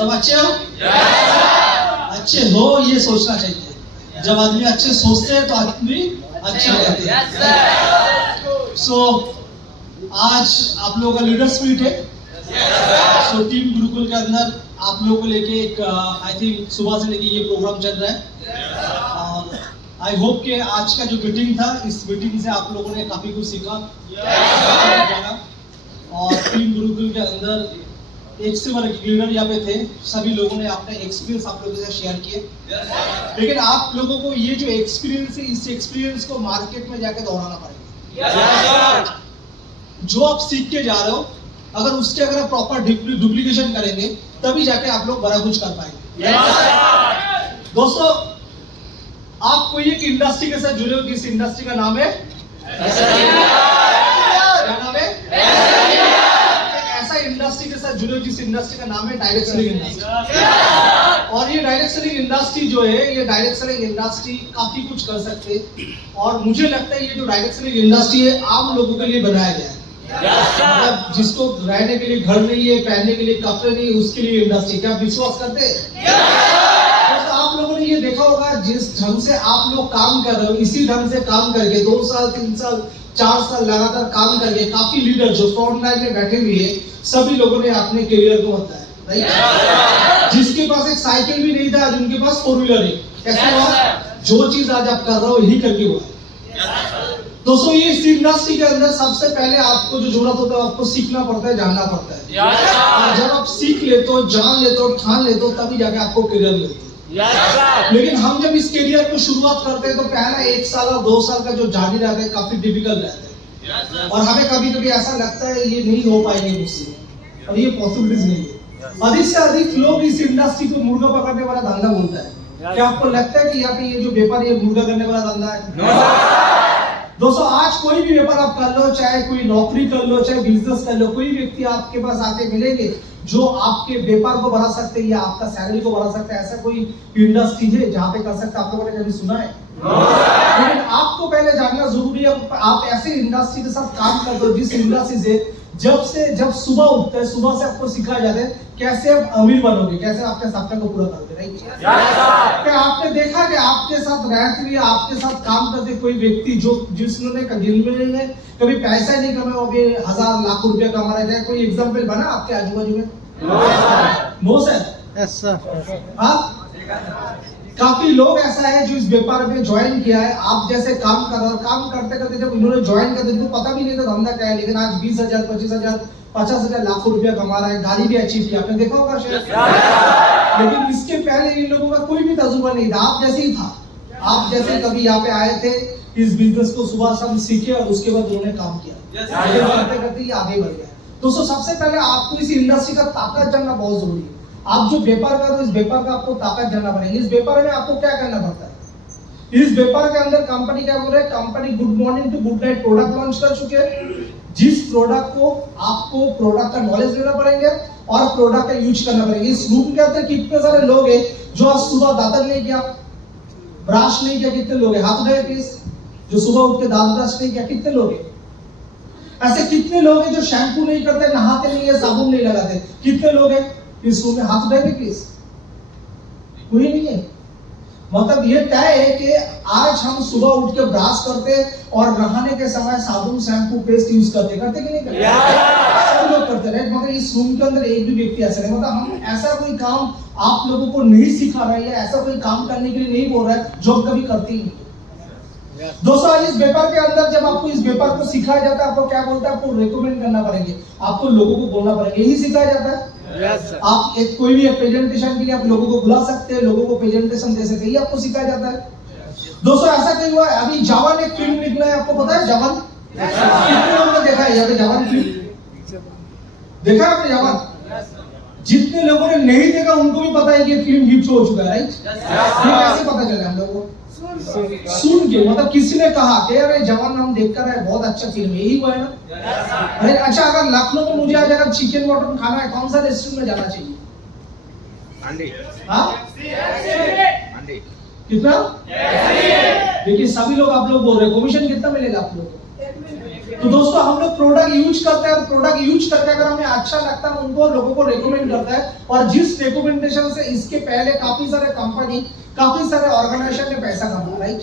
सब अच्छे हो? अच्छे हो ये सोचना चाहिए। जब आदमी अच्छे सोचते हैं तो आदमी अच्छे रहते हैं। सो आज आप लोगों का लीडर्स मीट है। सो टीम गुरुकुल के अंदर आप लोगों को लेके एक आई थिंक सुबह से लेके ये प्रोग्राम चल रहा है। और आई होप कि आज का जो मीटिंग था, इस मीटिंग से आप लोगों ने काफी कुछ सीखा। और टीम गुरुकुल के अंदर एक से वर्ग लीडर यहाँ पे थे, सभी लोगों ने अपने एक्सपीरियंस आप लोगों के साथ शेयर किए। लेकिन आप लोगों को ये जो एक्सपीरियंस है, इस एक्सपीरियंस को मार्केट में जाके दोहराना पड़ेगा। जो आप सीख के जा रहे हो, अगर उसके अगर प्रॉपर डुप्लीकेशन करेंगे तभी जाके आप लोग बड़ा कुछ कर पाएंगे। दोस्तों, आप कोई एक इंडस्ट्री के साथ जुड़े हो, जिस इंडस्ट्री का नाम है क्या नाम है? इंडस्ट्री के साथ जुड़े हो जिस इंडस्ट्री का नाम है डायरेक्ट सेलिंग इंडस्ट्री। और ये डायरेक्ट सेलिंग इंडस्ट्री जो है, ये डायरेक्ट सेलिंग इंडस्ट्री काफी कुछ कर सकते हैं। और मुझे लगता है ये जो डायरेक्ट सेलिंग इंडस्ट्री है आम लोगों के लिए बनाया गया है। मतलब जिसको रहने के लिए घर नहीं है, पहनने के लिए कपड़े नहीं, उसके लिए इंडस्ट्री। क्या आप विश्वास करते हैं? तो आप लोगों ने ये देखा होगा, जिस ढंग से आप लोग काम कर रहे हो, इसी ढंग से काम करके 2 साल 3 साल 4 साल लगातार काम करके काफी लीडर जो फ्रंट लाइन में बैठे हुए हैं, सभी लोगों ने अपने करियर को बताया, राइट? जिसके पास एक साइकिल भी नहीं था, आज उनके पास 4 व्हीलर है। कैसे हुआ? जो चीज आज आप कर रहे हो यही करके हुआ है। दोस्तों, ये इस इंडस्ट्री के अंदर सबसे पहले आपको जो जरूरत होता है, आपको सीखना पड़ता है, जानना पड़ता है। और जब आप सीख लेते हो, जान लेते हो, ठान लेते हो, तभी जाके आपको करियर मिलता है। लेकिन हम जब इस करियर को शुरुआत करते हैं तो पहला 1 साल और 2 साल का जो जर्नी रहता है काफी डिफिकल्ट रहता है। और हमें कभी कभी ऐसा लगता है ये नहीं हो पाएंगे मुझसे, और ये पॉसिबिलिटीज नहीं है। अधिक से अधिक लोग इस इंडस्ट्री को मुर्गा पकड़ने वाला धंधा बोलता है। क्या आपको लगता है कि यहाँ पे ये जो व्यापार ये मुर्गा करने वाला धंधा है? दोस्तों, आज कोई भी व्यापार आप कर लो, चाहे कोई नौकरी कर लो, चाहे बिजनेस कर लो, कोई व्यक्ति आपके पास आके मिलेंगे जो आपके व्यापार को बढ़ा सकते हैं या आपका सैलरी को बढ़ा सकता है। ऐसा कोई इंडस्ट्री है जहाँ पे कर सकते? आप लोगों ने कभी सुना है? लेकिन आपको पहले जानना जरूरी है, आप ऐसे इंडस्ट्री के साथ काम करते हो जिस इंडस्ट्री से जब सुबह उठते हैं, सुबह से आपको सिखाया जाता है कैसे आप अमीर बनोगे, कैसे आपके सपने को पूरा करोगे, राइट? क्या आपने देखा कि आपके साथ रहते हुए, आपके साथ काम करते कोई व्यक्ति जिसने कभी पैसा नहीं कमाया, अभी 1000 लाख रुपया कमा रहा है? कोई एग्जाम्पल बना आपके आजू बाजू में? No sir. Yes sir. हाँ, काफी लोग ऐसा है जो इस व्यापार में ज्वाइन किया है। आप जैसे काम कर रहे हो, काम करते करते जब इन्होंने ज्वाइन कर दिया तो पता भी नहीं था धंधा क्या है, लेकिन आज 20,000 25,000 50,000 लाख रुपया कमा रहा है, गाड़ी भी अचीव किया। आपने देखा होगा शायद। लेकिन इसके पहले इन लोगों का कोई भी तजुर्बा नहीं था, आप जैसे ही था। आप जैसे कभी यहाँ पे आए थे, इस बिजनेस को सुबह शाम सीखे और उसके बाद उन्होंने काम किया, करते करते ये आगे बढ़ गया। दोस्तों, सबसे पहले आपको इस इंडस्ट्री का ताकत जानना बहुत जरूरी है। आप जो व्यापार कर रहे हो, इस व्यापार का आपको ताकत जानना पड़ेगा। इस व्यापार में आपको क्या करना पड़ता है? इस व्यापार के अंदर कंपनी क्या बोल रहा है? Company good morning to good night product launch कर चुके हैं। जिस प्रोडक्ट को आपको प्रोडक्ट का नॉलेज लेना पड़ेगा और प्रोडक्ट का यूज करना पड़ेगा। इस रूम के अंदर कितने सारे लोग हैं जो आज सुबह दातन नहीं किया, ब्रश नहीं किया? कितने लोग हैं? हाथ उठाइए प्लीज। जो सुबह उठ के दांत ब्रश नहीं किया, कितने लोग हैं? ऐसे कितने लोग हैं जो शैम्पू नहीं करते, नहाते नहीं है, साबुन नहीं लगाते? कितने लोग हैं इस रूम में? हाथ उठाइए प्लीज। कोई नहीं है। मतलब ये तय है कि आज हम सुबह उठ के ब्रश करते और नहाने के समय साबुन शैम्पू पेस्ट यूज करते कि नहीं करते? सब लोग करते हैं। मतलब इस रूम के अंदर एक भी व्यक्ति ऐसा नहीं, मतलब हम ऐसा कोई काम आप लोगों को नहीं सिखा रहा है या ऐसा कोई काम करने के लिए नहीं बोल रहा है जो हम कभी करते ही नहीं। दोस्तों, आज इस व्यापार के अंदर जब आपको इस व्यापार को सिखाया जाता है, आपको क्या बोलता है? आपको रिकमेंड करना पड़ेगा, आपको लोगों को बोलना पड़ेगा, यही सिखाया जाता है। आप एक कोई भी प्रेजेंटेशन के लिए आप लोगों को बुला सकते हैं, लोगों को प्रेजेंटेशन दे सकते हैं, ये आपको सिखाया जाता है। दोस्तों, ऐसा कहीं हुआ है? अभी जवान एक फिल्म निकला है, आपको पता है जवान? कितने लोगों ने देखा है यहाँ पे जवान फिल्म? देखा है आपने जवान? जितने लोगों ने नहीं देखा उनको भी पता है कि फिल्म हिट हो चुका है, राइट? ये कैसे पता चला हम लोगों को? सुन के, मतलब किसी ने कहा कि अरे जवान हम देखकर आए, बहुत अच्छा फिल्म है, यही हुआ है ना? अरे अच्छा, अगर लखनऊ में मुझे आज अगर चिकन मटन खाना है, कौन सा रेस्टोरेंट में जाना चाहिए? कितना? देखिए, सभी लोग आप लोग बोल रहे हैं कमीशन कितना मिलेगा आप लोगों को? तो दोस्तों हम लोग प्रोडक्ट यूज करते हैं, प्रोडक्ट यूज करके अगर हमें अच्छा लगता है उनको लोगों को रेकमेंड करता है, और जिस रेकमेंडेशन से इसके पहले काफी सारे कंपनी, काफी सारे ऑर्गेनाइजेशन ने पैसा कमाया, राइट।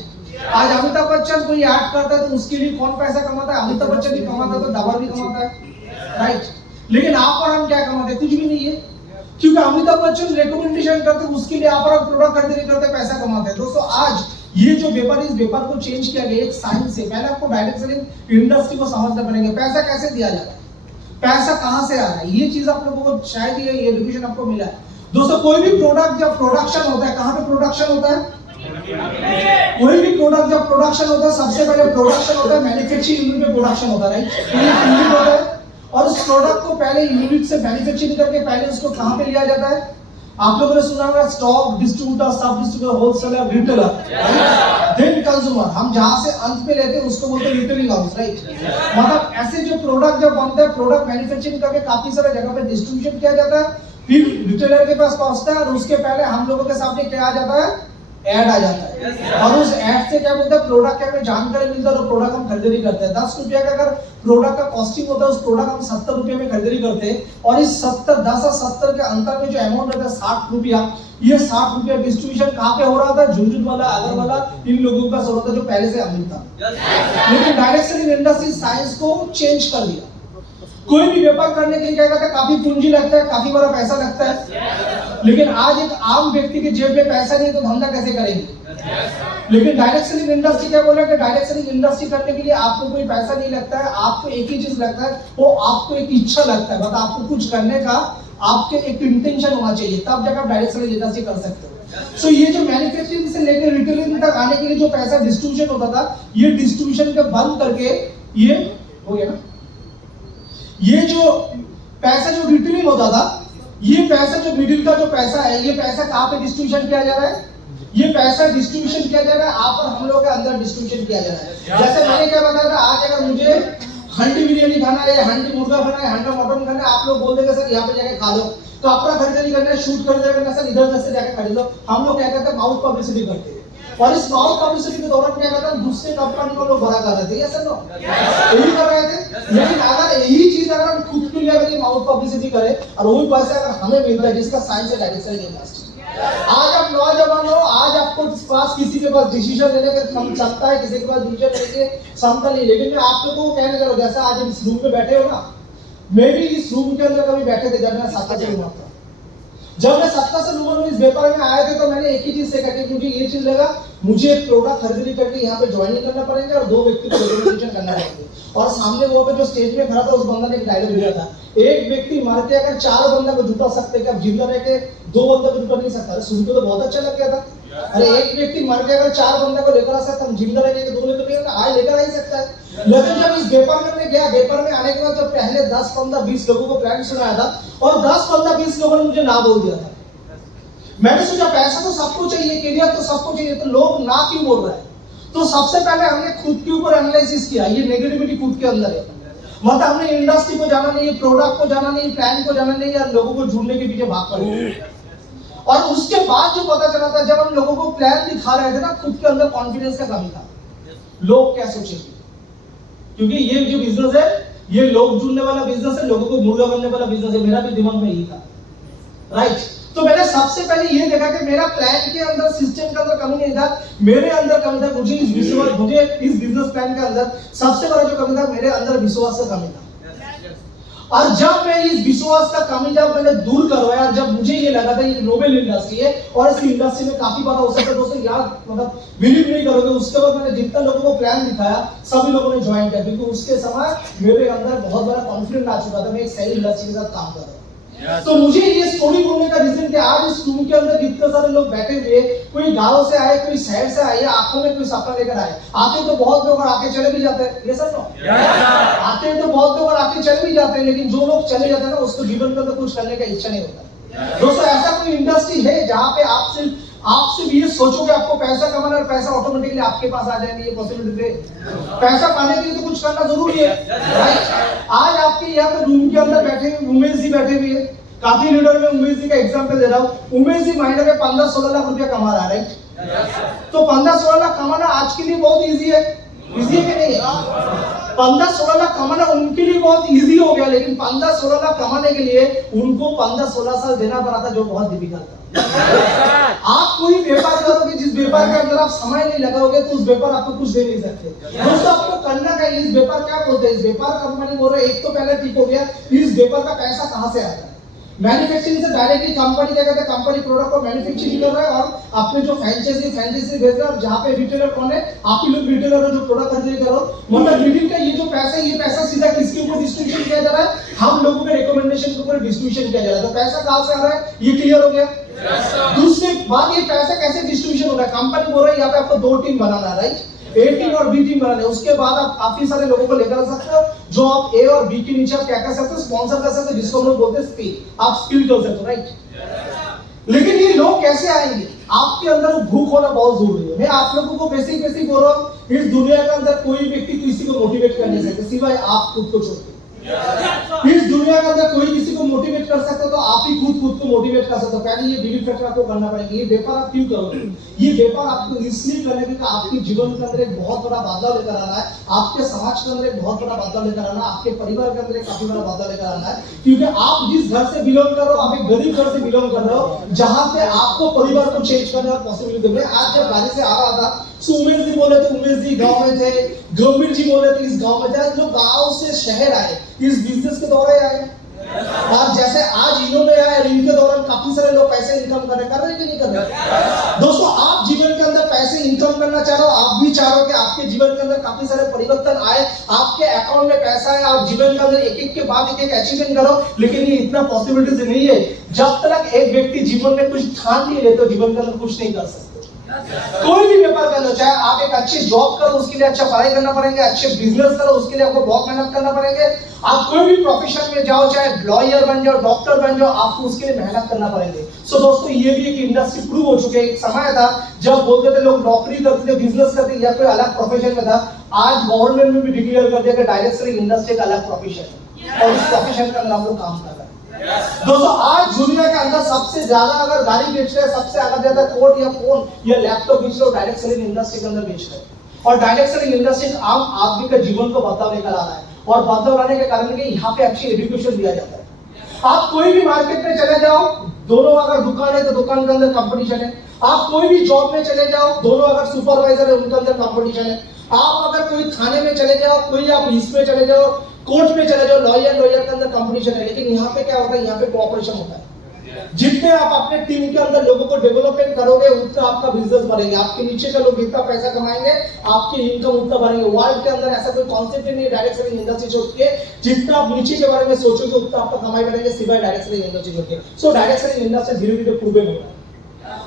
आज अमिताभ बच्चन कोई ऐड करता है तो उसके लिए कौन पैसा कमाता है? अमिताभ बच्चन भी कमाता है तो डबल भी कमाता है, राइट। लेकिन आप और हम क्या कमाते हैं? कुछ भी नहीं है, क्योंकि अमिताभ बच्चन रेकमेंडेशन करते हैं, उसके लिए आप और हम प्रोडक्ट खरीदने करते पैसा कमाते हैं। दोस्तों आज ये जो व्यापार, इस व्यापार को चेंज किया गया एक साइंस से। पहले आपको डायरेक्ट सेलिंग इंडस्ट्री को समझना पड़ेगा, पैसा कैसे दिया जाता है, पैसा कहां से आ रहा है, ये चीज आप लोगों को शायद ये एजुकेशन आपको मिला है। दोस्तों कोई भी प्रोडक्ट जब प्रोडक्शन होता है, कहां पे प्रोडक्शन होता है? कोई भी प्रोडक्ट जब प्रोडक्शन होता है, सबसे पहले प्रोडक्शन होता है मैन्युफैक्चरिंग यूनिट में प्रोडक्शन होता है, राइट। यूनिट होता है और उस प्रोडक्ट को पहले यूनिट से मैन्युफैक्चरिंग करके पहले उसको कहां पे लिया जाता है? आप लोगों ने सुना होगा stock, distributor, sub distributor, wholesaler, retailer, then consumer. हम जहां से अंत पे लेते हैं उसको बोलते हैं रिटेलिंग हाउस, राइट। मतलब ऐसे जो प्रोडक्ट जब बनता है, प्रोडक्ट मैन्युफैक्चरिंग करके काफी सारे जगह पे डिस्ट्रीब्यूशन किया जाता है, फिर रिटेलर के पास पहुंचता है और उसके पहले हम लोगों के सामने क्या आ जाता है? ऐड आ जाता है। और उस ऐड से क्या बोलते हैं? प्रोडक्ट के हमें जानकारी मिलता है और प्रोडक्ट हम खरीदारी करते हैं। 10 रुपए का अगर प्रोडक्ट का कॉस्टिंग होता है, उस प्रोडक्ट हम 70 रुपए में खरीदारी करते हैं, और इस 10 और 70 के अंतर में जो अमाउंट रहता है 60 रुपया, ये 60 रुपया डिस्ट्रीब्यूशन कहां पे हो रहा था? झुंझुनवाला, अगरवाला, इन लोगों का होता था जो पहले से अमीर था। लेकिन डायरेक्ट सेलिंग इंडस्ट्री साइंस को चेंज कर दिया। कोई भी व्यापार करने के लिए क्या कहता है? काफी पूंजी लगता है, काफी बड़ा पैसा लगता है। लेकिन आज एक आम व्यक्ति के जेब में पैसा नहीं तो धंधा कैसे करेंगे? लेकिन डायरेक्ट सेलिंग इंडस्ट्री क्या बोल रहा है कि डायरेक्ट सेलिंग इंडस्ट्री करने के लिए आपको कोई पैसा नहीं लगता है, आपको एक ही चीज लगता है, वो आपको एक इच्छा लगता है, मतलब आपको कुछ करने का आपके एक इंटेंशन होना चाहिए, तब जाकर आप डायरेक्ट सेलिंग इंडस्ट्री कर सकते हो। सो ये जो मैन्युफैक्चरिंग से लेकर रिटेलिंग तक आने के लिए जो पैसा डिस्ट्रीब्यूशन होता था, ये डिस्ट्रीब्यूशन को बंद करके ये हो गया ना, ये जो पैसा जो रिटेलिंग होता था, ये पैसा जो मिडिल का जो पैसा है, ये पैसा कहां पे डिस्ट्रीब्यूशन किया जा रहा है? ये पैसा डिस्ट्रीब्यूशन किया जा रहा है आप और हम लोग के अंदर डिस्ट्रीब्यूशन किया जा रहा है। जैसे मैंने क्या बताया था, आज अगर मुझे हंडी बिरयानी खाना है, हंडी मुर्गा खाना है, हंडा मटन खाना है, आप लोग बोल देंगे सर यहाँ पे जाके खा लो, तो अपना खरीदारी करना है, शूट खरीदारी करना है, सर इधर से जाके खरीद लो। हम लोग क्या करते हैं? माउथ पब्लिसिटी करते हैं, और इस माउथ पब्लिसिटी के दौरान क्या करते हैं? दूसरे कंपनी को लोग बड़ा कर रहे थे, यस नो, यही कर रहे थे। लेकिन अगर यही चीज अगर हम खुद के लिए अगर माउथ पब्लिसिटी करें और वही पैसा अगर हमें मिलता है, जिसका साइंस है डायरेक्ट सेलिंग इंडस्ट्री। आज आप नौजवान हो, आज आपको पास किसी के पास डिसीजन लेने का क्षमता है, किसी के पास डिसीजन लेने की क्षमता नहीं। लेकिन मैं आप लोगों को कहने जा रहा हूं, जैसा आज इस रूम में बैठे हो ना, मैं भी इस रूम के अंदर कभी बैठे थे जब मैं 7 से हुआ था। जब मैं 17 साल उम्र में इस व्यापार में आए थे तो मैंने एक ही चीज सीखा कि मुझे ये चीज लगा, मुझे एक प्रोडक्ट खरीदारी करके यहाँ पे ज्वाइनिंग करना पड़ेगा और 2 व्यक्ति को रेजिस्ट्रेशन करना पड़ेगा। और सामने वो पे जो स्टेज में खड़ा था, उस बंदा ने एक डायलॉग दिया था, एक व्यक्ति मार के अगर 4 बंदा को जुटा सकते हैं, जिंदा रह के 2 बंदा को जुटा नहीं सकता। सुन के तो बहुत अच्छा लग गया था, अरे एक व्यक्ति मर के अगर 4 बंदा को लेकर आ सकता, हम जिंदा रह के 2 लेकर नहीं आए, लेकर आ ही सकता है। लेकिन जब इस व्यापार में गया, व्यापार में आने के बाद जब पहले 10, 15, 20 लोगों को प्लान सुनाया था और 10, 15, 20 लोगों ने मुझे ना बोल दिया था। मैंने सोचा पैसा तो सबको चाहिए, कैरियर तो सबको चाहिए, तो लोग ना क्यों बोल रहे हैं? तो सबसे पहले हमने खुद के ऊपर एनालिसिस किया, ये नेगेटिविटी खुद के अंदर है। मतलब हमने इंडस्ट्री को जाना नहीं, प्रोडक्ट को जाना नहीं, प्लान को जाना नहीं, या लोगों को ढूंढने के पीछे भाग पड़े। और उसके बाद जो पता चला था, जब हम लोगों को प्लान दिखा रहे थे ना, खुद के अंदर कॉन्फिडेंस का कमी था। लोग क्या सोचेंगे? क्योंकि ये जो बिजनेस है, ये लोग जुड़ने वाला बिजनेस है, लोगों को मुर्गा बनने वाला बिजनेस है। मेरा भी दिमाग में यही था, राइट। तो मैंने सबसे पहले ये देखा कि मेरा प्लान के अंदर, सिस्टम के अंदर कमी नहीं था, मेरे अंदर कमी था। मुझे इस बिजनेस प्लान के अंदर सबसे बड़ा जो कमी था, मेरे अंदर विश्वास का कमी था। और जब मैं इस विश्वास का कमी जब मैंने दूर करवाया, जब मुझे ये लगा था ये नोबेल इंडस्ट्री है और इस इंडस्ट्री में काफी बड़ा हो सकता है, दोस्तों याद मतलब बिलीव नहीं करोगे, उसके बाद मैंने जितना लोगों को प्लान दिखाया, सभी लोगों ने ज्वाइन किया, क्योंकि उसके समय मेरे अंदर बहुत बड़ा कॉन्फिडेंस आ चुका था, मैं एक सही इंडस्ट्री के साथ काम कर रहा हूँ। तो मुझे ये स्टोरी बोलने का रीजन कि आज इस रूम के अंदर जितने सारे लोग बैठे हुए, कोई गांव से आए, कोई शहर से आए, आंखों में कोई सपना लेकर आए। आते तो बहुत लोग आके चले भी जाते हैं, ये सर नो, आते तो बहुत लोग आके चले भी जाते हैं, लेकिन जो लोग चले जाते हैं ना, उसको जीवन में तो कुछ करने का इच्छा नहीं होता। दोस्तों ऐसा कोई इंडस्ट्री है जहाँ पे आप सिर्फ ये सोचो कि आपको पैसा कमाना है और पैसा ऑटोमेटिकली आपके पास आ जाएगा, ये पॉसिबिलिटी है? पैसा पाने के लिए तो कुछ करना जरूरी है, राइट। आज आपके यहाँ पे रूम के अंदर बैठे हुए उमेश जी बैठे हुए हैं, काफी लीडर में उमेश जी का एग्जांपल दे रहा हूँ। उमेश जी महीने में 15-16 लाख रुपया कमा रहा है, राइट। तो 15-16 लाख कमाना आज के लिए बहुत इजी है, इजी है कि नहीं है? 15-16 लाख कमाना उनके लिए बहुत इजी हो गया, लेकिन 15-16 लाख कमाने के लिए उनको 15-16 साल देना पड़ा था, जो बहुत डिफिकल्ट था। आप कोई व्यापार करोगे, जिस व्यापार के अंदर आप समय नहीं लगाओगे तो उस व्यापार आपको कुछ दे नहीं सकते। दोस्तों आपको करना क्या है, इस व्यापार क्या बोलते हैं, इस व्यापार कंपनी बोल रहे एक तो पहले ठीक हो गया, इस व्यापार का पैसा कहां से आता है। मैन्युफैक्चरिंग से डायरेक्टली कंपनी क्या करता है, कंपनी प्रोडक्ट को मैन्युफैक्चरिंग कर रहा है और अपने जो फ्रेंचाइजी भेज रहा है, जहां पे रिटेलर कौन है, आप ही लोग रिटेलर हो जो प्रोडक्ट खरीद करो। मतलब मीडियम का ये जो पैसा, ये पैसा सीधा किसके ऊपर डिस्ट्रीब्यूशन किया जा रहा है, हम लोगों के रिकमेंडेशन के ऊपर डिस्ट्रीब्यूशन किया जा रहा है। तो पैसा कहां से आ रहा है, ये क्लियर हो गया। दूसरी बात, ये पैसा कैसे डिस्ट्रीब्यूशन हो रहा है, कंपनी बोल रही है यहाँ पे आपको 2 टीम बनाना है, राइट, ए टीम और बी टीम बनाना है। उसके बाद आप काफी सारे लोगों को लेकर आ सकते हो, जो आप ए और बी के नीचे आप क्या कर सकते हो, स्पॉन्सर कर सकते हो, जिसको हम लोग बोलते हैं स्किल, आप स्किल कर सकते हो, राइट। लेकिन ये लोग कैसे आएंगे, आपके अंदर भूख होना बहुत जरूरी है। मैं आप लोगों को बेसिक बोल रहा हूँ, इस दुनिया के अंदर कोई व्यक्ति किसी को मोटिवेट कर नहीं सकते सिवाय आप खुद को छोड़ के। इस दुनिया के अंदर कोई किसी को मोटिवेट कर सकते हो तो आप ही खुद को मोटिवेट कर सकते हो। पहले ये बिलीव फैक्टर आपको करना पड़ेगा। ये व्यापार आप क्यों करोगे, ये व्यापार आपको इसलिए करने के आपके जीवन के अंदर एक बहुत बड़ा बदलाव लेकर आना है, आपके समाज के अंदर एक बहुत बड़ा बदलाव लेकर आना है, आपके परिवार के अंदर एक काफी बड़ा बदलाव लेकर आना है। क्योंकि आप जिस घर से बिलोंग कर रहे हो, आप एक गरीब घर से बिलोंग कर रहे हो, जहां पे आपको परिवार को चेंज करने का पॉसिबिलिटी है। आज जब गाड़ी से आ रहा था, उमेश जी बोले थे, उमेश जी गांव में थे, गंभीर जी बोले थे इस गांव में थे, लोग गांव से शहर आए, इस बिजनेस के दौरान आए। और जैसे आज इन्होंने आए, इनके दौरान काफी सारे लोग पैसे इनकम कर रहे हैं कि नहीं कर रहे। दोस्तों आप जीवन के अंदर पैसे इनकम करना चाह रहे हो, आप भी चाह रहे हो कि आपके जीवन के अंदर काफी सारे परिवर्तन आए, आपके अकाउंट में पैसा है, आप जीवन के अंदर एक के बाद एक अचीवमेंट करो। लेकिन ये इतना पॉसिबिलिटीज नहीं है, जब तक एक व्यक्ति जीवन में कुछ ठान नहीं लेते, जीवन के अंदर कुछ नहीं कर सकते। कोई भी व्यापार कर लो, चाहे आप एक अच्छी जॉब करो, उसके लिए अच्छा पढ़ाई करना पड़ेंगे, अच्छे बिजनेस करो, उसके लिए आपको बहुत मेहनत करना पड़ेंगे। आप कोई भी प्रोफेशन में जाओ, चाहे लॉयर बन जाओ, डॉक्टर बन जाओ, आपको उसके लिए मेहनत करना पड़ेंगे। सो दोस्तों ये भी एक इंडस्ट्री प्रूव हो चुके हैं। एक समय था जब बोलते थे लोग नौकरी करते थे, बिजनेस करते या कोई अलग प्रोफेशन में था। आज गवर्नमेंट में भी डिक्लेयर कर दिया कि डायरेक्ट सेलिंग इंडस्ट्री का अलग प्रोफेशन है और इस प्रोफेशन का हम लोग काम कर रहे हैं। दोस्तों आज दुनिया के अंदर सबसे ज्यादा अगर गाड़ी बेच रहे हैं, सबसे अगर ज्यादा कोट या फोन या लैपटॉप बेच रहे हो, डायरेक्ट सेलिंग इंडस्ट्री के अंदर बेच रहे हैं। और डायरेक्ट सेलिंग इंडस्ट्री आम आदमी के जीवन को बदलाव लेकर आ रहा है, और बदलाव लाने के कारण कि यहाँ पे अच्छी एजुकेशन दिया जाता है। आप कोई भी मार्केट में चले जाओ, दोनों अगर दुकान है तो दुकान के अंदर कंपटीशन है। आप कोई भी जॉब में चले जाओ, दोनों अगर सुपरवाइजर है उनके अंदर कंपटीशन है। आप अगर कोई थाने में चले जाओ, कोई आप इसमें चले जाओ, कोर्ट में चले जाओ, लॉयर के अंदर कंपटीशन है। लेकिन यहाँ पे क्या होता है, यहाँ पे कोऑपरेशन होता है। जितने आप अपने टीम के अंदर लोगों को डेवलपमेंट करोगे, उतना आपका बिजनेस बढ़ेगा। आपके नीचे का लोग जितना पैसा कमाएंगे, आपकी इनकम उतना बढ़ेंगे। वर्ल्ड के अंदर ऐसा कोई कॉन्सेप्ट नहीं है डायरेक्ट सेलिंग इंडस्ट्री छोड़ के, जितना आप नीचे के बारे में सोचोगे उतना आपका कमाई बढ़ेगा, सिवाय डायरेक्ट सेलिंग इंडस्ट्री छोड़ के। सो डायरेक्ट सेलिंग इंडस्ट्री धीरे धीरे प्रूवन होगा।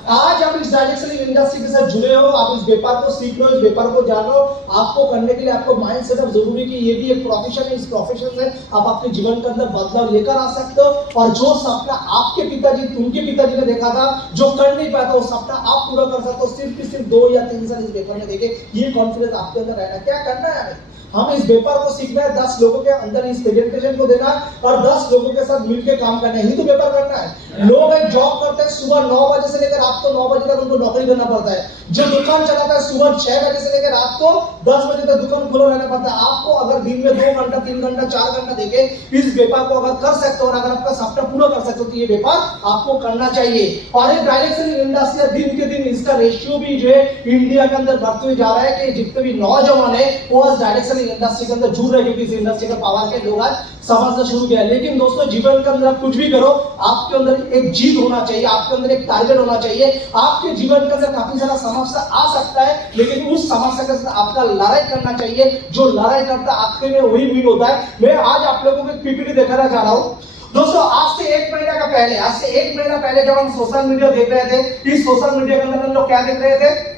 आज आप इस डायरेक्ट सेलिंग इंडस्ट्री के साथ जुड़े हो, आप इस व्यापार को सीख लो, इस व्यापार को जानो। आपको करने के लिए आपको माइंड सेटअप जरूरी कि ये भी एक प्रोफेशन है, इस प्रोफेशन से आप अपने जीवन के अंदर बदलाव लेकर आ सकते हो। और जो सपना आपके पिताजी, उनके पिताजी ने देखा था, जो कर नहीं पाया था, वो सपना आप पूरा कर सकते हो। सिर्फ 2 या 3 साल इस व्यापार में देखे, ये कॉन्फिडेंस आपके अंदर रहना। क्या करना है हमें इस व्यापार को सीखना है, 10 लोगों के अंदर इस प्रेजेंटेशन को देना और 10 लोगों के साथ मिलकर काम करना है, ही तो व्यापार करना है। लोग एक जॉब करते हैं, सुबह 9 बजे से लेकर रात को 9 बजे तक उनको नौकरी करना पड़ता है। जो दुकान चलाता है, सुबह 6 बजे से लेकर रात को 10 बजे तक दुकान खुला रहना पड़ता है। आपको अगर दिन में 2 घंटा, 3 घंटा, 4 घंटा देके इस व्यापार को अगर कर सकते हो और अगर आपका सपना पूरा कर सकते हो, तो ये व्यापार आपको करना चाहिए। और ये डायरेक्ट सेलिंग इंडस्ट्री दिन के दिन इसका रेशियो भी जो है इंडिया के अंदर बढ़ते हुए जा रहा है कि जितने भी नौजवान है वो आज डायरेक्ट सेलिंग इंडस्ट्री के अंदर जुड़ रहे हैं, क्योंकि इस इंडस्ट्री का पावर के लोग आज समझना शुरू किया। लेकिन दोस्तों जीवन के अंदर आप कुछ भी करो, आपके अंदर एक जीत होना चाहिए, आपके अंदर एक टारगेट होना चाहिए। आपके जीवन के अंदर काफी सारा समस्या आ सकता है, लेकिन उस समस्या के साथ आपका लड़ाई करना चाहिए। जो लड़ाई करता है आखिर में वही विन होता है। मैं आज आप लोगों को पीपीटी दिखाना चाह रहा हूँ। दोस्तों आज से 1 महीना पहले जब हम सोशल मीडिया देख रहे थे, इस सोशल मीडिया के अंदर हम लोग क्या देख रहे थे,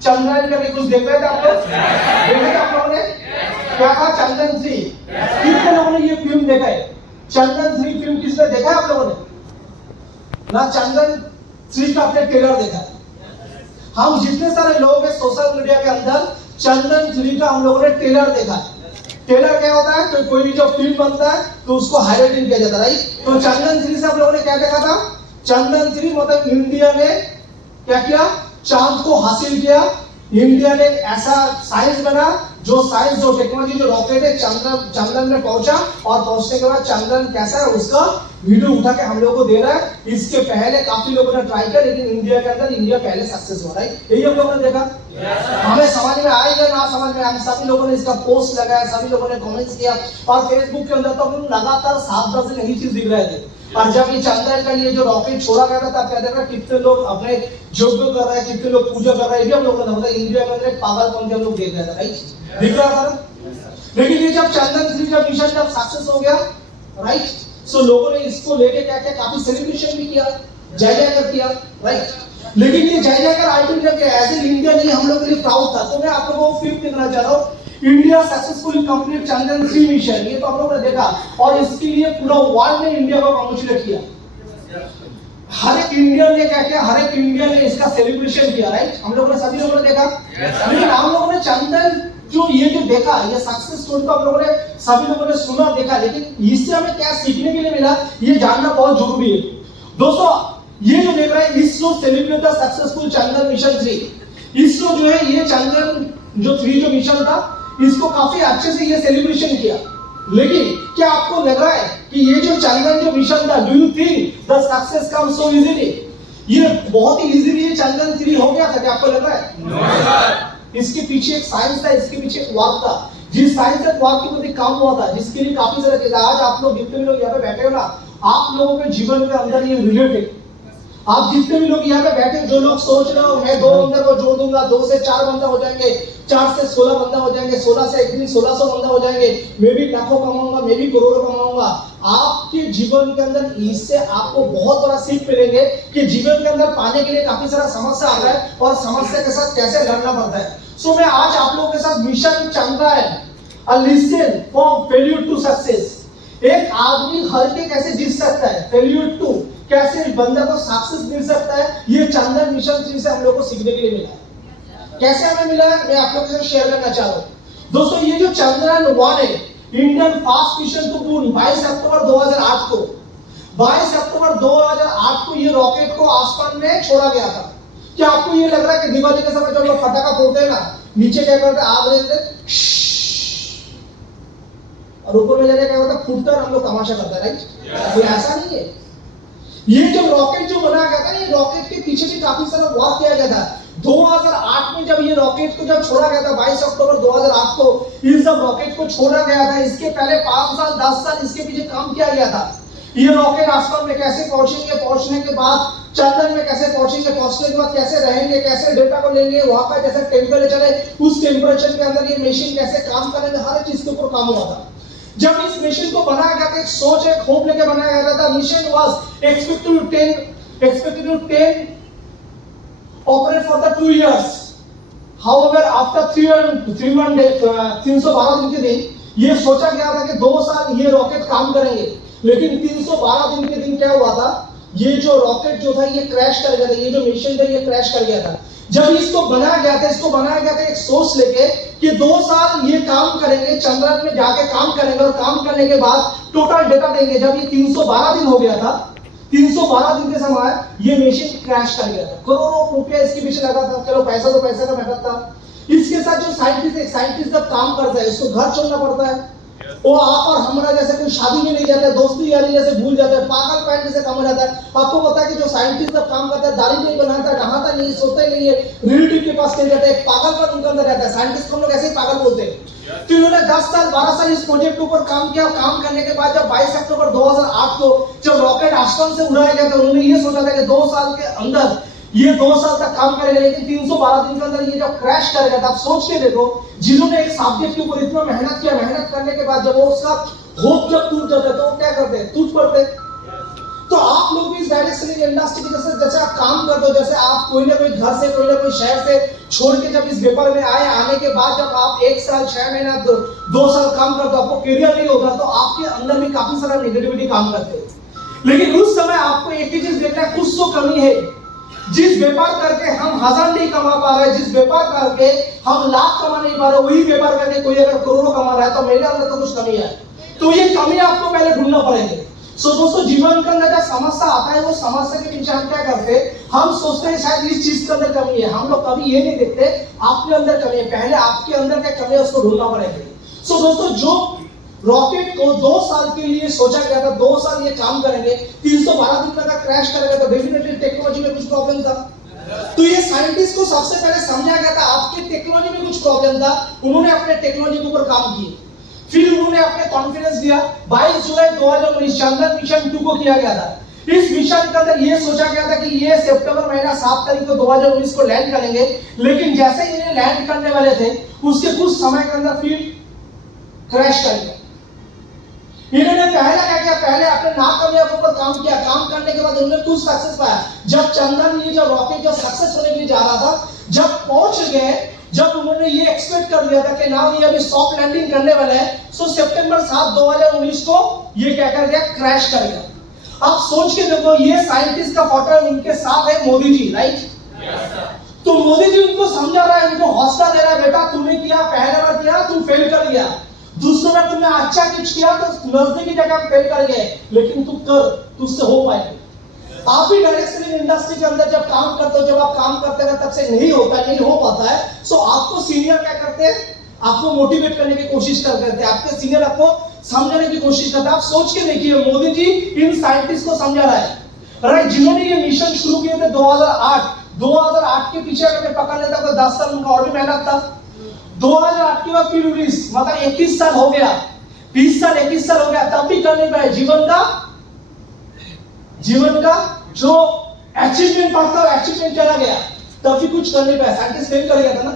चंद्रयान का भी कुछ देख रहे थे। आप लोग देखे थे, आप लोगों ने क्या था, चंद्रयान 3। कितने लोगों ने ये फिल्म देखा है? चंद्रयान 3 फिल्म किसने देखा है आप लोगों ने? ना चंद्रयान 3 का आपने ट्रेलर देखा है। हम जितने सारे लोग हैं सोशल मीडिया के अंदर, चंद्रयान 3 का हम लोगों ने ट्रेलर देखा है। ट्रेलर क्या होता है, तो कोई भी जो फिल्म बनता है तो उसको हाईलाइटिंग किया जाता है, राइट। तो चंद्रयान 3 से आप लोगों ने क्या देखा था? चंद्रयान 3 मतलब इंडिया ने क्या किया, चांद को हासिल किया। इंडिया ने ऐसा साइंस बना जो साइंस, जो टेक्नोलॉजी, जो रॉकेट है चंद्रयान में पहुंचा और पहुंचने के बाद चंद्रयान कैसा है उसका वीडियो उठा के हम लोग को दे रहा है। इसके पहले काफी लोगों ने ट्राई किया, लेकिन इंडिया के अंदर इंडिया पहले सक्सेस हो रहा है। यही हम लोगों ने देखा। हमें समझ में आएगा ना समझ में, हम सभी लोगों ने इसका पोस्ट लगाया, सभी लोगों ने कमेंट्स किया और फेसबुक के अंदर तो हम लगातार 7-10 दिन यही चीज दिख रहे थे। और जब ये चंद्रयान का ये जो रॉकेट छोड़ा गया था तब क्या देखा कितने लोग अपने यज्ञ कर रहे हैं, कितने लोग पूजा कर रहे हैं, ये हम लोगों ने मतलब इंडिया के अंदर पागलपन हम लोग देख रहे थे, राइट, दिख रहा था। लेकिन ये जब चंद्रयान जब मिशन जब सक्सेस हो गया, राइट, सो लोगों ने इसको लेके क्या क्या काफी सेलिब्रेशन भी किया, जय जयकार किया, राइट। लेकिन ये जय जयकार अल्टीमेटली एज ए इंडिया नहीं हम लोग के लिए प्राउड था। तो मैं आप लोगों को फिर कहना चाह रहा हूँ, India successfully complete Chandrayaan 3 mission, ये तो आप लोगों ने देखा और इसके लिए पूरा वर्ल्ड ने इंडिया को कांग्रेचुलेट किया। हर एक इंडियन ने क्या किया, हर एक इंडियन ने इसका सेलिब्रेशन किया, राइट, हम लोगों ने सभी लोगों ने देखा। लेकिन हम लोगों ने चंद्रयान जो देखा, ये सक्सेस स्टोरी तो आप लोगों ने सभी लोगों ने सुना देखा, लेकिन इससे हमें क्या सीखने के लिए मिला ये जानना बहुत जरूरी है। दोस्तों ये जो देख रहे हैं ISRO celebrate the successful Chandrayaan mission 3। ISRO जो है ये चंद्रयान जो 3 जो मिशन था इसको काफी अच्छे से ये सेलिब्रेशन किया। लेकिन क्या आपको लग रहा है कि ये जो चंद्रयान जो मिशन था, do you think the success come so easily? ये बहुत ही इजीली ये चंद्रयान 3 हो गया था, क्या आपको लग रहा है? नो। इसके पीछे एक साइंस था, इसके पीछे एक वर्क था, जिस साइंस एंड वर्क के प्रति काम हुआ था, जिसके लिए काफी सारे चीजें आज आप लोग जितने भी लोग यहाँ पे बैठे हो ना, आप लोगों के जीवन के अंदर ये रिलेटेड, आप जितने भी लोग यहाँ पे बैठे, जो लोग सोच रहे हो मैं 2 बंदे को जोड़ दूंगा, 2 से 4 बंदा हो जाएंगे, 4 से 16 बंदा हो जाएंगे, 16 से एक दिन 1600 बंदा हो जाएंगे, मैं भी लाखों कमाऊंगा, मैं भी करोड़ों कमाऊंगा। आपके जीवन के अंदर इससे आपको बहुत बड़ा सीख मिलेंगे कि जीवन के अंदर पाने के लिए काफी सारा समस्या आता है और समस्या के साथ कैसे लड़ना पड़ता है। सो मैं आज आप लोगों के साथ mission Chandrayaan, a lesson from failure to success, एक आदमी हर के कैसे जीत सकता है, फेल्यूर टू कैसे बंदा को सक्सेस मिल सकता है, ये चंद्रयान मिशन 3 से हम लोग को सीखने के लिए मिला है। कैसे हमें मिला है मैं आप लोगों के साथ शेयर करना चाह रहा हूं। दोस्तों ये जो चंद्रयान 1 है, Indian first mission to moon, 22 अक्टूबर 2008 को 22 अक्टूबर 2008 को ये रॉकेट को आसमान में छोड़ा गया था। क्या आपको ये लग रहा है कि दिवाली के समय जब लोग फटाका फोड़ते हैं ना, नीचे क्या करते हैं, आग देते और ऊपर में जाके क्या होता है, फूटता और हम लोग तमाशा करते हैं, राइट? ये ऐसा नहीं है। ये जो रॉकेट जो बनाया गया था, ये रॉकेट के पीछे भी काफी सारा वर्क किया गया था। 2008 में जब ये रॉकेट को जब छोड़ा गया था, 22 अक्टूबर 2008 को इस जब रॉकेट को छोड़ा गया था, इसके पहले 5 साल 10 साल इसके पीछे काम किया गया था। ये रॉकेट आसमान में कैसे पहुंचेंगे, पहुंचने के बाद चंद्रयान में कैसे पहुंचेंगे, पहुंचने के बाद कैसे रहेंगे, कैसे डेटा को लेंगे, वहां का जैसे टेम्परेचर है उस टेम्परेचर के अंदर ये मशीन कैसे काम करेंगे, हर चीज के ऊपर काम हुआ था। जब इस मिशन को बनाया गया था, एक सोच एक होप लेके बनाया गया था। Mission was expected to 10 operate for the 2 years. However, after 312 दिन के दिन ये सोचा गया था कि 2 साल ये रॉकेट काम करेंगे, लेकिन 312 दिन के दिन क्या हुआ था, ये जो रॉकेट जो था ये क्रैश कर गया था, ये जो मिशन था ये क्रैश कर गया था। जब इसको बनाया गया था एक सोच लेके कि 2 साल ये काम करेंगे, चंद्रयान में जाके काम करेंगे और काम करने के बाद टोटल डेटा देंगे। जब ये 312 दिन हो गया था, 312 दिन के समय ये मशीन क्रैश कर गया था। करोड़ों रुपया इसके पीछे लगा था। चलो पैसा तो पैसा का मैटर था, इसके साथ जो साइंटिस्ट जब काम करता है इसको घर छोड़ना पड़ता है। वो आप और हमारा जैसे कोई शादी में नहीं जाता है, दोस्ती यारी जैसे भूल जाता है, पागल पैंट जैसे काम हो जाता है। आपको पता है कि जो साइंटिस्ट जब काम करता है दाढ़ी नहीं बनाता, नहाता नहीं, सोता नहीं है, रिलेटिव के पास चले जाता है, पागल पर उनके अंदर रहता है। साइंटिस्ट को हम लोग ऐसे ही पागल बोलते हैं। तो इन्होंने 10 साल 12 साल इस प्रोजेक्ट के ऊपर काम किया। काम करने के बाद जब 22 अक्टूबर 2008 को जब रॉकेट आसमान से उड़ाया गया था, उन्होंने ये सोचा था कि 2 साल के अंदर ये 2 साल तक काम करेगा, लेकिन 312 दिन के अंदर ये जब क्रैश कर गया था। आप सोच के देखो, जिन्होंने एक सब्जेक्ट के ऊपर इतना मेहनत किया, मेहनत करने के बाद जब वो उसका होप जब टूट जाता है तो वो क्या करते हैं, टूट पड़ते। तो आप लोग भी इस डायरेक्शन इंडस्ट्री की जैसे आप काम करते हो, जैसे आप कोई ना कोई घर से कोई ना कोई शहर से छोड़ के जब इस पेपर में आए, आने के बाद जब आप 1 साल 6 महीना 2 साल काम करते हो, आपको करियर नहीं होता, तो आपके अंदर भी काफी सारा नेगेटिविटी काम करते हैं। लेकिन उस समय आपको एक ही चीज देखना है, कुछ तो कमी है। जिस व्यापार करके हम 1000 नहीं कमा पा रहे, जिस व्यापार करके हम लाख कमा नहीं पा रहे, वही व्यापार करके कोई अगर करोड़ों कमा रहा है तो मेरे अंदर तो कुछ कमी है। तो ये कमी आपको पहले ढूंढना पड़ेगी। सो दोस्तों जीवन के अंदर जब समस्या आता है, वो समस्या के पीछे हम क्या करते हैं, हम सोचते हैं शायद इस चीज के अंदर कमी है। हम लोग कभी ये नहीं देखते आपके अंदर कमी है, पहले आपके अंदर क्या कमी है उसको ढूंढना पड़ेगा। सो दोस्तों जो रॉकेट को 2 साल के लिए सोचा गया था, 2 साल ये काम करेंगे, 312 दिन का क्रैश करेगा, तो डेफिनेटली टेक्नोलॉजी में कुछ प्रॉब्लम था। तो ये साइंटिस्ट को सबसे पहले समझा गया था आपके टेक्नोलॉजी में कुछ प्रॉब्लम था, उन्होंने अपने टेक्नोलॉजी के ऊपर काम किए। फिर उन्होंने अपने कॉन्फिडेंस दिया। 22 जुलाई 2019 चंद्रयान मिशन 2 को किया गया था। इस मिशन के अंदर ये सोचा गया था कि ये सितंबर महीना 7 तारीख को 2019 को लैंड करेंगे, लेकिन जैसे ही इन्हें लैंड करने वाले थे उसके कुछ समय के अंदर फिर क्रैश कर गया। इन्होंने पहले क्या किया, पहले अपने नाकामयाब पर काम किया, काम करने के बाद उन्होंने कुछ सक्सेस पाया। जब चंद्रयान ये जो रॉकेट जो सक्सेस होने के लिए जा रहा था, जब पहुंच गए, जब उन्होंने ये एक्सपेक्ट कर लिया था कि नाउ ये अभी सॉफ्ट लैंडिंग करने वाला है, सो सितंबर 7 2019 को ये क्या कर गया, क्रैश कर गया। अब सोच के देखो, ये साइंटिस्ट का फोटो है, उनके साथ है मोदी जी, राइट? तो मोदी जी उनको समझा रहा है, उनको हौसला दे रहा है, बेटा तूने किया, पहले बार किया तुम फेल कर गया, दूसरी बार तुमने अच्छा कुछ किया तो नजदीकी जगह फेल कर गए, लेकिन तू कर, तुझसे हो पाएगा। आप भी डायरेक्ट सेलिंग इंडस्ट्री के अंदर जब काम करते हो, जब आप काम करते हैं तब से नहीं होता, नहीं हो पाता है, सो आपको सीनियर क्या करते हैं, आपको मोटिवेट करने की कोशिश करते हैं, आपके सीनियर आपको समझाने की कोशिश करते हैं। आप सोच के देखिए, मोदी जी इन साइंटिस्ट को समझा रहा है, राइट? जिन्होंने ये मिशन शुरू किए थे 2008 के पीछे अगर पकड़ लेता तो 10 साल उनका और भी मेहनत था। 2008 के बाद फिर 19 मतलब 21 साल हो गया, 20 साल 21 साल हो गया, तब भी कर नहीं पाए। जीवन का जो अचीवमेंट पाता है, अचीवमेंट चला गया, तब भी कुछ कर नहीं पाया। साइंटिस्ट फेल कर गया था ना,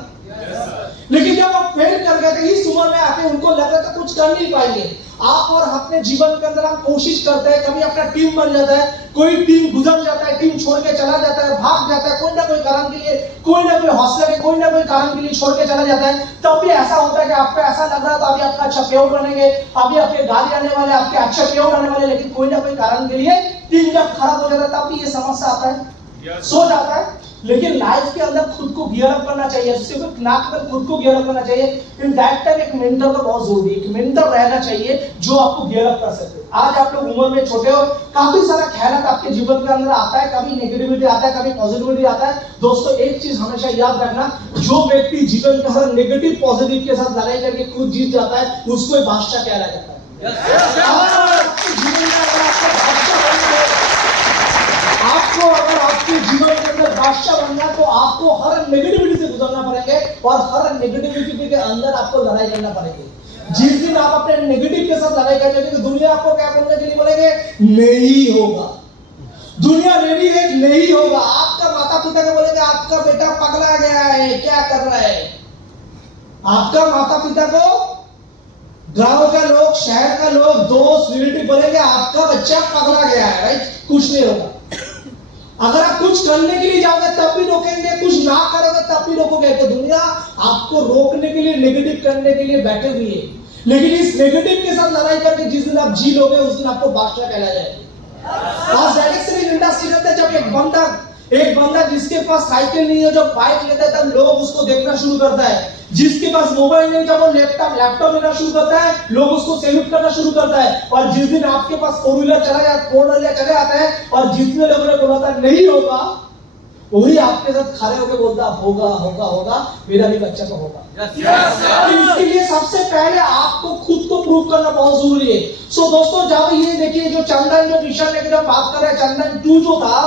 लेकिन जब आप फेल कर गए थे इस उम्र में आके, उनको लग रहा था कुछ कर नहीं पाएंगे। आप और अपने जीवन के अंदर हम कोशिश करते हैं, कभी अपना टीम बन जाता है, कोई टीम गुजर जाता है, टीम छोड़ के चला जाता है, भाग जाता है, कोई ना कोई कारण के लिए, कोई ना कोई हौसला के, कोई ना कोई कारण के लिए छोड़ के चला जाता है। तब भी ऐसा होता है कि आपको ऐसा लग रहा है तो अभी आपका अच्छा पेआउट बनेंगे, अभी आपके गाड़ी आने वाले, आपके अच्छे पेआउट आने वाले, लेकिन कोई ना कोई कारण के लिए टीम जब खराब हो जाता है तब भी ये समस्या आता है, सो जाता है। लेकिन लाइफ के अंदर खुद को गियर अप करना चाहिए, सिर्फ नाक पर खुद को गियर अप करना चाहिए। इन दैट टाइम एक मेंटर का बहुत जरूरी है, एक मेंटर रहना चाहिए जो आपको गियर अप कर सके। आज आप लोग उम्र में छोटे हो, काफी सारा ख्याल आपके जीवन के अंदर आता है, कभी नेगेटिविटी आता है, कभी पॉजिटिविटी आता है। दोस्तों एक चीज हमेशा याद रखना, जो व्यक्ति जीवन के साथ नेगेटिव पॉजिटिव के साथ लड़ाई करके खुद जीत जाता है, उसको ही बादशाह कहला जाता है। आपको अगर आपके जीवन के अंदर बादशाह बनना है तो आपको हर नेगेटिविटी से गुजरना पड़ेगा और हर नेगेटिविटी के अंदर आपको लड़ाई करना पड़ेगी। जिस दिन आप अपने नेगेटिव के साथ लड़ाई करेंगे तो दुनिया आपको क्या बोलने के लिए बोलेंगे, नहीं होगा, दुनिया रेडी है, नहीं होगा। आपका माता पिता को बोलेंगे आपका बेटा पगला गया है, क्या कर रहा है। आपका माता पिता को गांव का लोग, शहर का लोग, दोस्त, रिलेटिव बोलेंगे आपका बच्चा पगला गया है, राइट? कुछ नहीं होगा। अगर आप कुछ करने के लिए जाओगे तब भी रोकेंगे, कुछ ना करोगे तब भी रोकोगे। तो दुनिया आपको रोकने के लिए, नेगेटिव करने के लिए बैठे हुई है, लेकिन इस नेगेटिव के साथ लड़ाई करके जिस दिन आप जी लोगे उस दिन आपको बादशाह कहला जाएगा। आज डायरेक्ट सेलिंग इंडस्ट्री करते हैं, जब एक बंदा जिसके पास साइकिल नहीं है, जो बाइक लेता है, तब लोग उसको देखना शुरू करता है। जिसके पास मोबाइल नहीं, जब वो लैपटॉप लेना शुरू करता है, लोग उसको सैल्यूट करना शुरू करता है। और जिस दिन आपके पास फोर व्हीलर चले आता है और जितने लोगों ने बोला था नहीं होगा, वही आपके साथ खड़े होकर बोलता होगा होगा होगा, मेरा भी बच्चा को होगा। इसके लिए सबसे पहले आपको खुद को प्रूव करना बहुत जरूरी है। सो दोस्तों जब ये देखिए, जो चंद्रयान जो मिशन लेकर जब बात कर रहे हैं, चंद्रयान 2 जो था,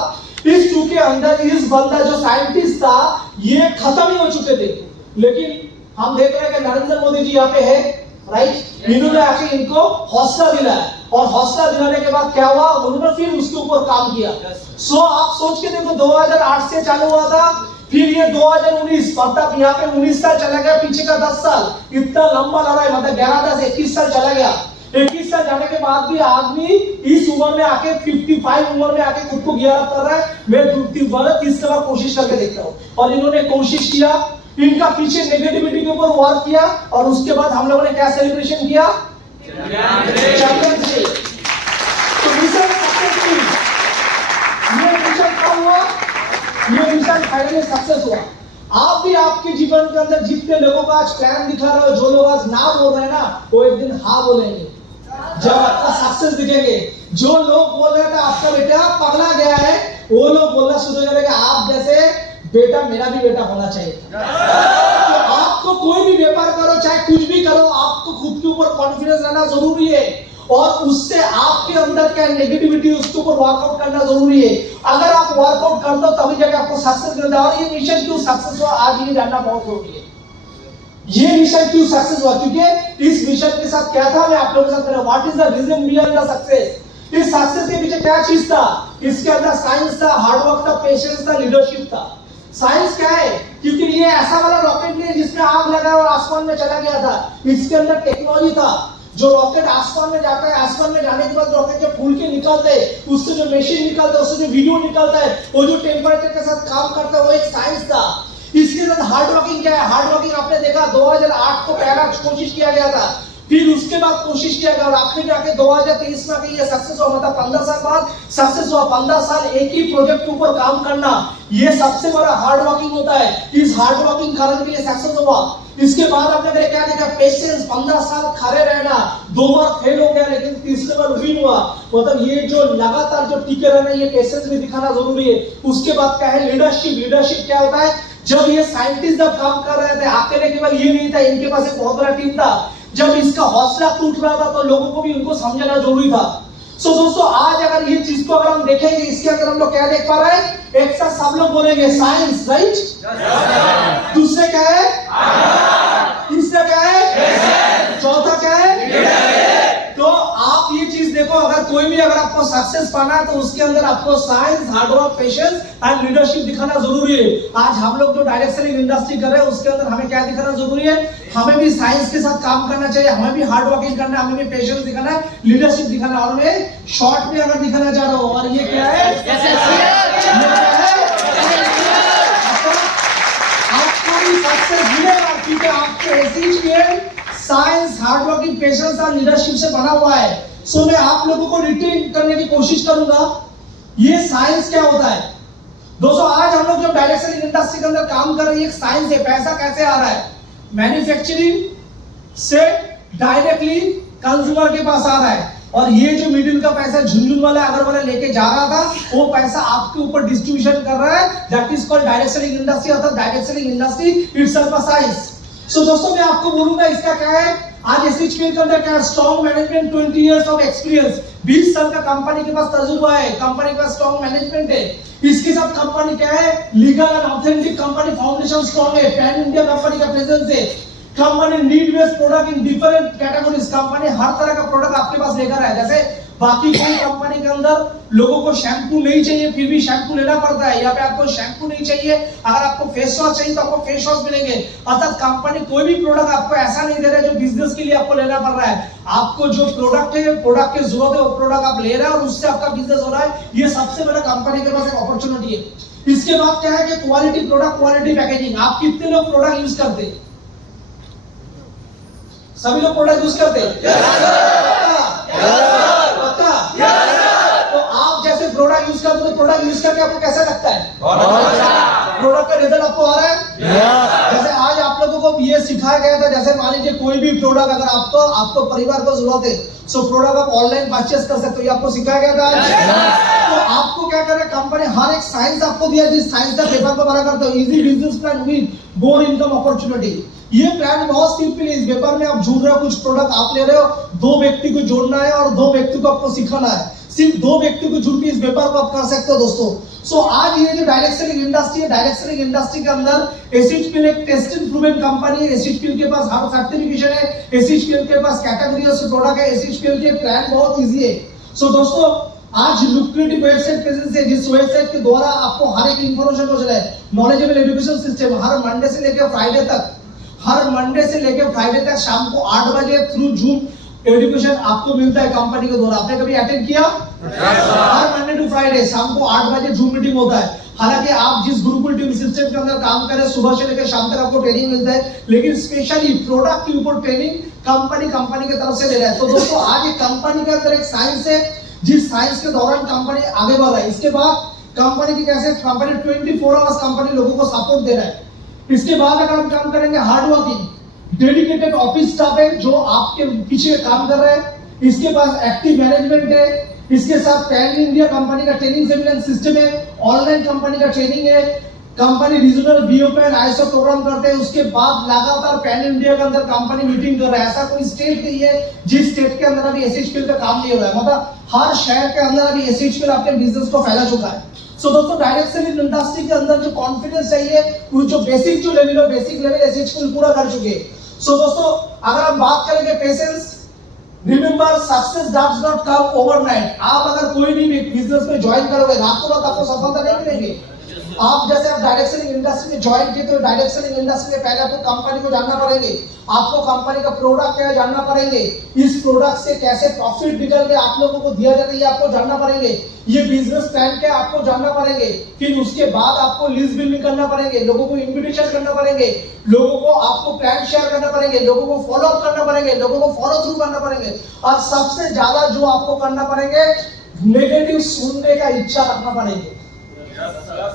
इस 2 के अंदर इस बंदा जो साइंटिस्ट था ये खत्म ही हो चुके थे, लेकिन हम देख रहे हैं कि नरेंद्र मोदी जी यहाँ पे है, राइट? इन्होंने आके इनको हौसला दिलाया और हौसला दिलाने के बाद क्या हुआ, उन्होंने फिर उसके ऊपर काम किया। सो आप सोच के देखो, 2008 से चालू हुआ था, फिर ये 2019 मतलब यहाँ पे 19 साल चला गया, पीछे का 10 साल, इतना लंबा लड़ाई, मतलब 11 10 21 साल चला गया। 21 साल जाने के बाद भी आदमी इस उम्र में आके 55 उम्र में आके खुद को गियर अप कर रहा है। मैं 30 बार कोशिश करके देखता हूँ, और इन्होंने कोशिश किया, इनका पीछे नेगेटिविटी के ऊपर वर्क किया, और उसके बाद हम लोगों ने क्या सेलिब्रेशन किया, चैंपियंस डे। तो मिशन सक्सेसफुल, ये मिशन क्या हुआ, ये मिशन फाइनली सक्सेस हुआ। आप भी आपके जीवन के अंदर जितने लोगों का आज प्लान दिखा रहे हो, जो लोग आज ना बोल रहे हैं ना, वो एक दिन हाँ बोलेंगे। जब आपका सक्सेस दिखेंगे, जो लोग बोल रहे थे आपका बेटा पगला गया है, वो लोग बोलना शुरू हो जाएंगे आप जैसे बेटा मेरा भी बेटा होना चाहिए। तो आपको कोई भी व्यापार करो, चाहे कुछ भी करो, आपको खुद के ऊपर कॉन्फिडेंस रहना जरूरी है और उससे आपके अंदर क्या नेगेटिविटी उसके ऊपर वर्कआउट करना जरूरी है। अगर आप वर्कआउट कर दो तभी जाके आपको सक्सेस मिलता है। और ये मिशन क्यों सक्सेस हुआ आज ये जानना बहुत जरूरी है। ये मिशन क्यों सक्सेस हुआ, क्योंकि इस मिशन के साथ क्या था मैं आप लोगों के साथ कह रहा हूं, what is the reason behind the success. इस सक्सेस के पीछे क्या चीज था, इसके अंदर साइंस था, हार्डवर्क था, पेशेंस था, लीडरशिप था। साइंस क्या है, क्योंकि ये ऐसा वाला रॉकेट नहीं है जिसमें आग लगा और आसमान में चला गया था। इसके अंदर टेक्नोलॉजी था। जो रॉकेट आसमान में जाता है, आसमान में जाने के बाद रॉकेट के फूल के निकलते हैं, उससे जो मशीन निकलता है, उससे जो वीडियो निकलता है, वो जो टेम्परेचर के साथ काम करता है, वो एक साइंस था। इसके साथ हार्ड वर्किंग क्या है, हार्ड वर्किंग आपने देखा 2008 को पहला कोशिश किया गया था, फिर उसके बाद कोशिश किया गया और आखिर जाके 2023 में ये सक्सेस हुआ। मतलब 15 साल बाद सक्सेस हुआ। 15 साल एक ही प्रोजेक्ट के ऊपर काम करना, ये सबसे बड़ा हार्ड वर्किंग होता है। इस हार्ड वर्किंग कारण के लिए सक्सेस हुआ। इसके बाद आपने क्या देखा, पेशेंस, 15 साल खड़े रहना, 2 बार फेल हो गया लेकिन तीसरे बार विन हुआ। मतलब ये जो लगातार जो टिके रहना, ये पेशेंस भी दिखाना जरूरी है। उसके बाद क्या है, लीडरशिप। लीडरशिप क्या होता है, जब ये साइंटिस्ट जब काम कर रहे थे, अकेले केवल ये नहीं था, इनके पास एक बहुत बड़ा टीम था। जब इसका हौसला टूट रहा था तो लोगों को भी उनको समझना जरूरी था। सो दोस्तों आज अगर ये चीज को अगर हम देखेंगे, इसके अंदर हम लोग क्या देख पा रहे हैं, एक साथ सब लोग बोलेंगे साइंस, राइट। दूसरे क्या है, तीसरा क्या है, चौथा क्या है। तो आप ये चीज देखो, अगर कोई भी अगर आपको सक्सेस पाना है तो उसके अंदर आपको science, hard work, patience and leadership दिखाना जरूरी है। आज हम लोग जो डायरेक्ट सेलिंग इंडस्ट्री कर रहे हैं उसके अंदर हमें क्या दिखाना जरूरी है, हमें भी साइंस के साथ काम करना चाहिए, हमें भी हार्ड वर्किंग करना है, हमें भी पेशेंस दिखाना है, लीडरशिप दिखाना है। और मैं शॉर्ट में अगर दिखाना चाह रहा हूं, और ये क्या है, आपको भी सक्सेस मिलेगा क्योंकि आपके एसएचपीएल साइंस, हार्ड वर्किंग, पेशेंस और लीडरशिप से बना हुआ है। सो मैं आप लोगों को रिटेन करने की कोशिश करूंगा, ये साइंस क्या होता है। दोस्तों आज हम लोग जो डायरेक्ट सेलिंग इंडस्ट्री के अंदर काम कर रहे हैं, एक साइंस है। पैसा कैसे आ रहा है, मैन्युफैक्चरिंग से डायरेक्टली कंज्यूमर के पास आ रहा है। और ये जो मिडिल का पैसा झुंझुन वाला अगर वाला लेके जा रहा था, वो पैसा आपके ऊपर डिस्ट्रीब्यूशन कर रहा है। That is called direct selling industry, अर्थात direct selling industry itself a science. So दोस्तों मैं आपको बोलूंगा इसका क्या है, आज एसएचपीएल के अंदर क्या है, strong management, 20 years of experience, 20 साल का कंपनी के पास तजुर्बा है, कंपनी के पास स्ट्रॉन्ग मैनेजमेंट है। इसके साथ कंपनी क्या है, legal and authentic company foundation strong है, पैन इंडिया कंपनी का प्रेजेंस है। Company need based product in different categories, company हर तरह का प्रोडक्ट आपके पास लेकर आए। जैसे बाकी कोई कंपनी के अंदर लोगों को शैम्पू नहीं चाहिए फिर भी शैम्पू लेना पड़ता है, यहाँ पे आपको शैम्पू नहीं चाहिए, अगर आपको फेस वॉश चाहिए तो आपको फेस वॉश मिलेंगे। अर्थात कंपनी कोई भी प्रोडक्ट आपको ऐसा नहीं दे रहा है जो बिजनेस के लिए आपको लेना पड़ रहा है। आपको जो प्रोडक्ट है, प्रोडक्ट की जरूरत है, वो प्रोडक्ट आप ले रहे हैं और उससे आपका बिजनेस हो रहा है। ये सबसे बड़ा कंपनी के पास एक अपॉर्चुनिटी है। इसके बाद क्या है कि क्वालिटी प्रोडक्ट, क्वालिटी पैकेजिंग। आप कितने लोग प्रोडक्ट यूज करते हैं, सभी लोग प्रोडक्ट यूज करते हैं, तो आप जैसे प्रोडक्ट यूज करते हो, प्रोडक्ट यूज करके आपको कैसा लगता है, प्रोडक्ट का रिजल्ट आपको आ रहा है। जैसे आज आप लोगों को ये सिखाया गया था, जैसे मान लीजिए कोई भी प्रोडक्ट अगर आपको परिवार को जरूरत है, सो प्रोडक्ट आप ऑनलाइन परचेस कर सकते हो, ये आपको सिखाया गया था। तो आपको क्या कर रहा है कंपनी, हर एक साइंस आपको दिया, जिस साइंस का पेपर को बना करते हो, easy business plan with more income opportunity. ये प्लान बहुत सिंपल है। इस पेपर में आप जोड़ रहे हो, कुछ प्रोडक्ट आप ले रहे हो, 2 व्यक्ति को जोड़ना है और 2 व्यक्ति को आपको सिखाना है। सिर्फ 2 व्यक्ति को जुड़ के इस पेपर को आप कर सकते हो दोस्तों। सो आज ये जो डायरेक्ट सेलिंग इंडस्ट्री है, डायरेक्ट सेलिंग इंडस्ट्री के अंदर एसएचपीएल एक टेस्टेड प्रूवन कंपनी है। एसएचपीएल के पास हर सर्टिफिकेशन है, एसएचपीएल के पास कैटेगरी ऑफ प्रोडक्ट है, एसएचपीएल के प्लान बहुत इजी है। सो दोस्तों आज लुक्रेटिव वेबसाइट प्रेजेंस है, जिस वेबसाइट के द्वारा आपको हर एक इंफॉर्मेशन हो जाए। नॉलेजेबल एजुकेशन सिस्टम, हर मंडे से लेकर फ्राइडे तक, हर मंडे से लेकर फ्राइडे तक शाम को 8 बजे थ्रू जूम एजुकेशन आपको मिलता है कंपनी के द्वारा। आपने कभी अटेंड किया? हर मंडे टू फ्राइडे शाम को 8 बजे जूम मीटिंग होता है। हालांकि आप जिस गुरुकुल टीम सिस्टम के अंदर काम कर रहे हैं, सुबह से लेकर शाम तक आपको ट्रेनिंग मिलता है, लेकिन स्पेशली प्रोडक्ट के ऊपर ट्रेनिंग कंपनी की तरफ से दे रहा है। तो दोस्तों आज एक कंपनी के अंदर एक साइंस है, जिस साइंस के दौरान कंपनी आगे बढ़ रहा है। इसके बाद कंपनी की कैसे, कंपनी 24 आवर्स कंपनी लोगों को सपोर्ट दे रहा है। इसके बाद अगर हम काम करेंगे hard working, dedicated office staff है जो आपके पीछे काम कर रहे हैं। इसके पास एक्टिव मैनेजमेंट है, इसके साथ पैन इंडिया कंपनी का ट्रेनिंग सेमिनार सिस्टम है, ऑनलाइन कंपनी का ट्रेनिंग है, company regional BOP and ISO program करते हैं। उसके बाद लगातार पैन इंडिया के अंदर कंपनी मीटिंग कर रहा है। ऐसा कोई स्टेट नहीं है जिस स्टेट के अंदर अभी एसएचपीएल का काम नहीं हो रहा है, मतलब हर शहर के अंदर अभी एसएचपीएल अपने बिजनेस को फैला चुका है। सो दोस्तों, डायरेक्ट सेलिंग इंडस्ट्री के अंदर जो कॉन्फिडेंस चाहिए, वो जो बेसिक लेवल एसएचपीएल पूरा कर चुके हैं। सो दोस्तों, अगर हम बात करेंगे patience, remember success does not come overnight. आप अगर कोई भी बिजनेस में ज्वाइन करोगे, रातों रात आपको सफलता नहीं मिलेगी। आप जैसे आप डायरेक्ट सेलिंग इंडस्ट्री में ज्वाइन किए, तो डायरेक्ट सेलिंग इंडस्ट्री में पहले आपको कंपनी को जानना पड़ेंगे, आपको कंपनी का प्रोडक्ट क्या है जानना पड़ेंगे, इस प्रोडक्ट से कैसे प्रॉफिट निकल के आप लोगों को दिया जाता है ये आपको जानना पड़ेंगे, ये बिजनेस प्लान क्या आपको जानना पड़ेंगे। फिर उसके बाद आपको लिस्ट बिल्डिंग करना पड़ेंगे, लोगों को इन्विटेशन करना पड़ेंगे, लोगों को आपको प्लान शेयर करना पड़ेंगे, लोगों को फॉलो अप करना पड़ेंगे, लोगों को फॉलो थ्रू करना पड़ेंगे। और सबसे ज्यादा जो आपको करना पड़ेंगे, नेगेटिव सुनने का इच्छा रखना पड़ेंगे।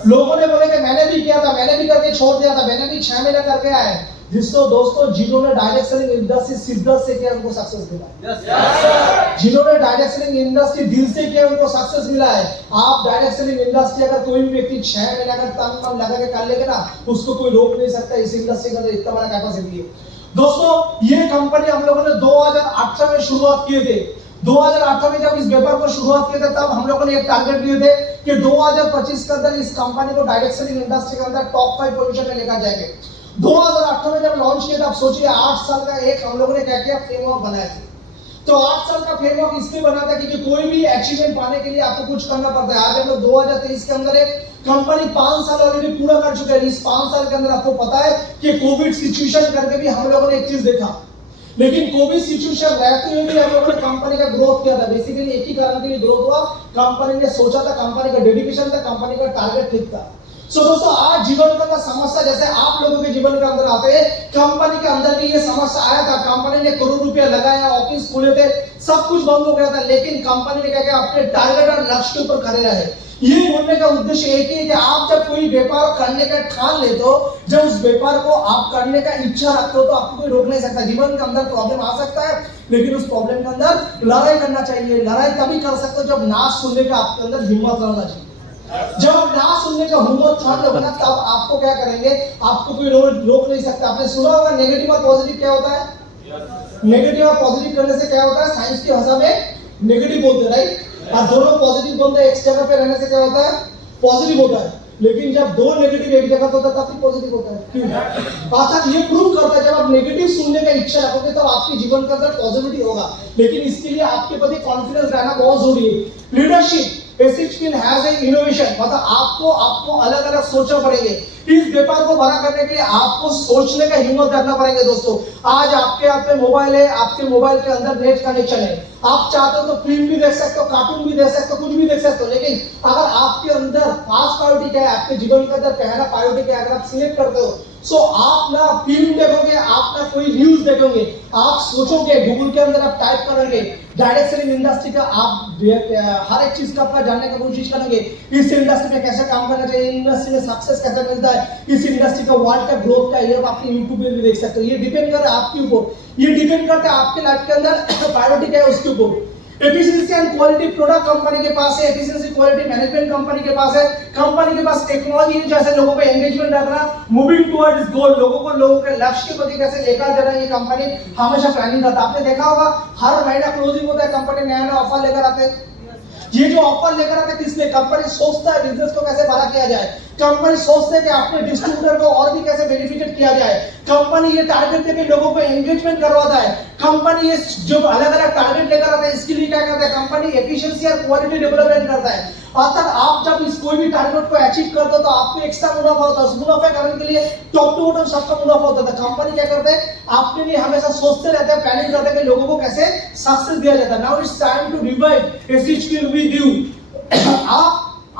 लोगों ने बोले कि मैंने भी किया था, मैंने भी करके छोड़ दिया था, मैंने भी 6 महीने करके आए। जिसको दोस्तों जिन्होंने डायरेक्ट सेलिंग इंडस्ट्री शिद्दत से किया उनको सक्सेस मिला। जिन्होंने डायरेक्ट सेलिंग इंडस्ट्री दिल से किया उनको सक्सेस मिला है। आप डायरेक्ट सेलिंग इंडस्ट्री अगर कोई भी व्यक्ति 6 महीने अगर तन मन लगा के कर लेगा ना, उसको कोई रोक नहीं सकता। इस इंडस्ट्री के अंदर इतना बड़ा कैपेसिटी है। दोस्तों, ये कंपनी हम लोगों ने 2018 में शुरुआत किए थे। 2018 में जब इस व्यापार को शुरुआत किए थे, तब हम लोगों ने एक टारगेट दिए थे कि 2025 के अंदर इस कंपनी को डायरेक्ट सेलिंग इंडस्ट्री के अंदर टॉप 5 पोजीशन में लेकर जाएंगे। 2018 में जब लॉन्च किया था, आप सोचिए 8 साल का एक हम लोगों ने क्या किया, फ्रेमवर्क बनाया था। तो 8 साल का फ्रेमवर्क इसलिए बना था क्योंकि कोई भी अचीवमेंट पाने के लिए आपको कुछ करना पड़ता है। आज हम लोग 2023 के अंदर एक कंपनी 5 साल ऑलरेडी पूरा कर चुके हैं। इस 5 साल के अंदर आपको पता है कि कोविड सिचुएशन करके भी हम लोगों ने एक चीज देखा, लेकिन कोविड सिचुएशन रहते हुए भी हम लोगों ने कंपनी का ग्रोथ किया था। बेसिकली एक ही कारण के लिए ग्रोथ हुआ, कंपनी ने सोचा था, कंपनी का डेडिकेशन था, कंपनी का टारगेट ठीक था। सो दोस्तों, आज जीवन का समस्या जैसे आप लोगों के जीवन के अंदर आते हैं, कंपनी के अंदर भी ये समस्या आया था। कंपनी ने करोड़ रुपया लगाया, ऑफिस खोले थे, सब कुछ बंद हो गया था, लेकिन कंपनी ने क्या किया, अपने टारगेट और लक्ष्य के ऊपर खड़े रहे। ये बोलने का उद्देश्य एक ही है कि आप जब कोई व्यापार करने का ठान लेते हो, जब उस व्यापार को आप करने का इच्छा रखते हो, तो आपको कोई रोक नहीं सकता। जीवन के अंदर प्रॉब्लम आ सकता है, लेकिन उस प्रॉब्लम के अंदर लड़ाई करना चाहिए। लड़ाई तभी कर सकते हो जब ना सुनने का आपके अंदर हिम्मत रहना चाहिए। जब आप ना सुनने का हिम्मत ठान लोगे ना, तब आपको क्या करेंगे, आपको कोई रोक नहीं सकता। आपने सुना होगा नेगेटिव और पॉजिटिव क्या होता है। नेगेटिव और पॉजिटिव करने से क्या होता है, साइंस की भाषा में नेगेटिव बोलते हैं, राइट। और दोनों पॉजिटिव बोलते हैं, एक जगह पे रहने से क्या होता है, पॉजिटिव होता है। लेकिन जब दो नेगेटिव एक जगह होता है तब भी पॉजिटिव होता है। क्यों? अर्थात ये प्रूव करता है जब आप नेगेटिव सुनने का इच्छा रखोगे तब आपके जीवन के अंदर पॉजिटिविटी होगा। लेकिन इसके लिए आपके प्रति कॉन्फिडेंस रहना बहुत जरूरी है। लीडरशिप एसएचपीएल हैज ए इनोवेशन, मतलब आपको अलग अलग सोचना पड़ेंगे। इस व्यापार को बड़ा करने के लिए आपको सोचने का हिम्मत रखना पड़ेगा। दोस्तों, आज आपके हाथ में मोबाइल है, आपके मोबाइल के अंदर नेट कनेक्शन है, आप चाहते हो तो फिल्म भी देख सकते हो, कार्टून भी देख सकते हो, कुछ भी देख सकते हो। लेकिन अगर आपके अंदर फर्स्ट प्रायोरिटी क्या है, आपके जीवन के अंदर पहला प्रायोरिटी क्या है, अगर आप सिलेक्ट करते हो, सो आप ना फिल्म देखोगे, आप ना कोई न्यूज देखोगे, आप सोचोगे, गूगल के अंदर आप टाइप करोगे डायरेक्ट सेलिंग इंडस्ट्री का, आप हर एक चीज का अपना जानने की कोशिश करेंगे। इस इंडस्ट्री में कैसे काम करना चाहिए, इंडस्ट्री में सक्सेस कैसे मिलता है, इस इंडस्ट्री का वर्ल्ड का ग्रोथ क्या है, ये आप अपने यूट्यूब पे भी देख सकते हो। ये डिपेंड कर रहा है आपके ऊपर, ये डिपेंड करता है आपके लाइफ के अंदर प्रायोरिटी क्या है उसके ऊपर। Efficiency and quality product company के पास है, एफिशिएंसी क्वालिटी मैनेजमेंट कंपनी के पास है, कंपनी के पास टेक्नोलॉजी है, जैसे लोगों पे एंगेजमेंट रखना, मूविंग टुवर्ड्स गोल, लोगों के लक्ष्य के प्रति कैसे लेकर जाना, ये कंपनी हमेशा प्लानिंग करता है। आपने देखा होगा हर महीना क्लोजिंग होता है, कंपनी नया ऑफर लेकर आते हैं। ये जो ऑफर लेकर आते हैं किसने, कंपनी सोचता है बिजनेस को कैसे बड़ा किया जाए, कंपनी सोचते हैं कि अपने डिस्ट्रीब्यूटर को और भी कैसे बेनिफिटेड किया जाए, कंपनी ये टारगेट देके लोगों को एंगेजमेंट करवाता है, कंपनी ये जो अलग अलग टारगेट लेकर आता है इसके लिए क्या करता है, कंपनी एफिशिएंसी और क्वालिटी डेवलपमेंट करता है। अर्थात आप जब इस कोई भी टारगेट को अचीव करते हो तो आपको एक्स्ट्रा मुनाफा होता है, उस मुनाफा करने के लिए टॉप टू बॉटम सबका मुनाफा होता है। कंपनी क्या करते हैं, आपके लिए हमेशा सोचते रहते हैं, प्लानिंग करते हैं कि लोगों को कैसे सक्सेस दिया जाता है। Now it's time to revive SHPL with you.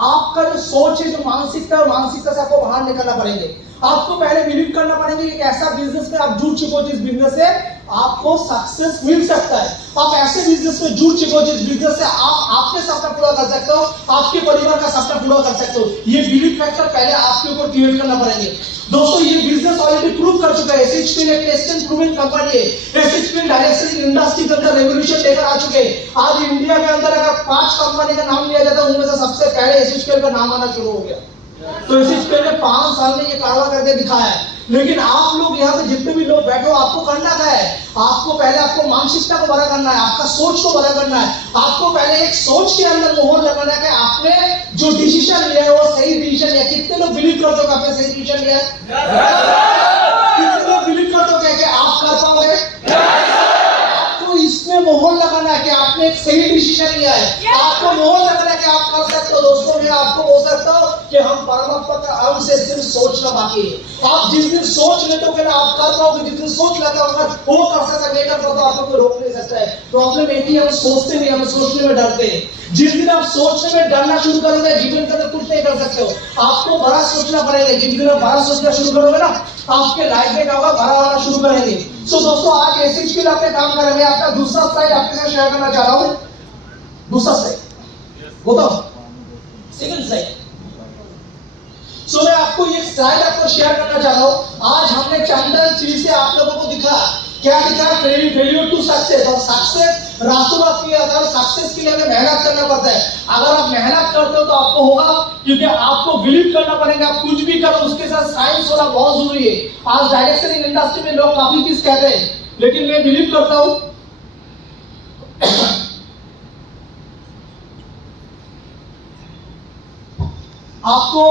आपका जो सोच है, जो मानसिकता है, मानसिकता से आपको बाहर निकलना पड़ेंगे। आपको पहले बिलीव करना पड़ेगा कि एक ऐसा बिजनेस में आप जुड़ चुके हो जिस बिजनेस से आपको सक्सेस मिल सकता है। आप ऐसे बिजनेस में जुड़ चुके हो जिस बिजनेस से आप आपके सपना पूरा कर सकते हो, आपके परिवार का सपना पूरा कर सकते हो। ये बिलीफ फैक्टर पहले आपके ऊपर क्रिएट करना पड़ेंगे। दोस्तों ये बिजनेस ऑलरेडी प्रूव कर चुका है। एसएचपी एक टेस्ट एंड प्रूवन कंपनी है। एसएचपी डायरेक्ट सेलिंग इंडस्ट्री के अंदर रेवोल्यूशन लेकर आ चुके हैं। आज इंडिया के अंदर अगर 5 कंपनी का नाम लिया जाता है उनमें से सबसे पहले एसएचपी का नाम आना शुरू हो गया। तो एसएचपी ने 5 साल में ये कारवा करके दिखाया है। लेकिन आप लोग यहाँ पे जितने भी लोग बैठे हो, आपको करना क्या है? आपको पहले आपको मानसिकता को बड़ा करना है, आपका सोच को बड़ा करना है। आपको पहले एक सोच के अंदर मोहर लगाना है कि आपने जो डिसीजन लिया है वो सही डिसीजन लिया। कितने लोग बिलीव करते हो आपने सही डिसीजन लिया है? कितने लोग बिलीव करते हो कि आप कर पाओगे? आपको इसमें मोहर लगाना है कि आपने एक सही डिसीजन लिया है। आपको मोहर लगाना है कि आप कर सकते हो। दोस्तों मैं आपको बोल सकता हूँ कि हम परमात्मा का अंश से सिर्फ सोचना बाकी है। आप जिस दिन सोच लेते हो ना आप कर पाओगे। जिस दिन सोच लेता होगा वो कर सकता, नहीं कर पाता आपको कोई रोक नहीं सकता है। प्रॉब्लम एक ही है, हम सोचते नहीं, हम सोचने में डरते हैं। जिस दिन आप सोचने में डरना शुरू करोगे जीवन के अंदर कुछ नहीं कर सकते हो। आपको बड़ा सोचना पड़ेगा। जिस दिन आप बड़ा सोचना शुरू करोगे ना आपके लाइफ में क्या होगा, बड़ा वाला शुरू करेंगे। सो दोस्तों आज एसएचपी पे अपने काम करेंगे। अपना दूसरा स्लाइड आपके साथ शेयर करना चाह रहा हूँ। दूसरा स्लाइड बताओ, सेकंड स्लाइड। सो मैं आपको ये स्लाइड आपको शेयर करना चाह रहा हूँ। आज हमने चंदन चीज से आप लोगों को दिखा क्या दिखा, फेलियर टू सक्सेस। और सक्सेस रातों रात की अगर सक्सेस के लिए हमें मेहनत करना पड़ता है। अगर आप मेहनत करते हो तो आपको होगा, क्योंकि आपको बिलीव करना पड़ेगा। आप कुछ भी करो उसके साथ साइंस होना बहुत जरूरी है। आज डायरेक्ट सेलिंग इंडस्ट्री में लोग काफी चीज कहते हैं, लेकिन मैं बिलीव करता हूँ आपको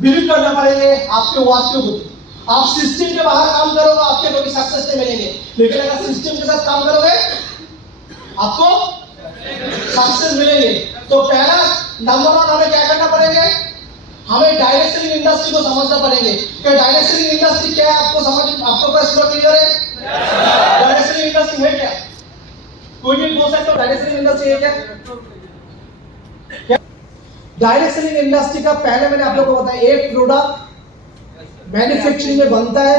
बिलीव करना पड़ेंगे आपके वाक्यों को। आप सिस्टम के बाहर काम करोगे आपके कभी सक्सेस नहीं मिलेंगे, लेकिन अगर सिस्टम के साथ काम करोगे आपको सक्सेस मिलेंगे। तो पहला नंबर 1 हमें क्या करना पड़ेगा, हमें डायरेक्ट सेलिंग इंडस्ट्री को समझना पड़ेगा कि डायरेक्ट सेलिंग इंडस्ट्री क्या है। आपको समझ, आपको पास पूरा क्लियर है? डायरेक्ट सेलिंग इंडस्ट्री है क्या? कोई भी बोल सकता है डायरेक्ट सेलिंग इंडस्ट्री है क्या? डायरेक्ट सेलिंग इंडस्ट्री का पहले मैंने आप लोगों को बताया, एक प्रोडक्ट मैन्युफैक्चरिंग में बनता है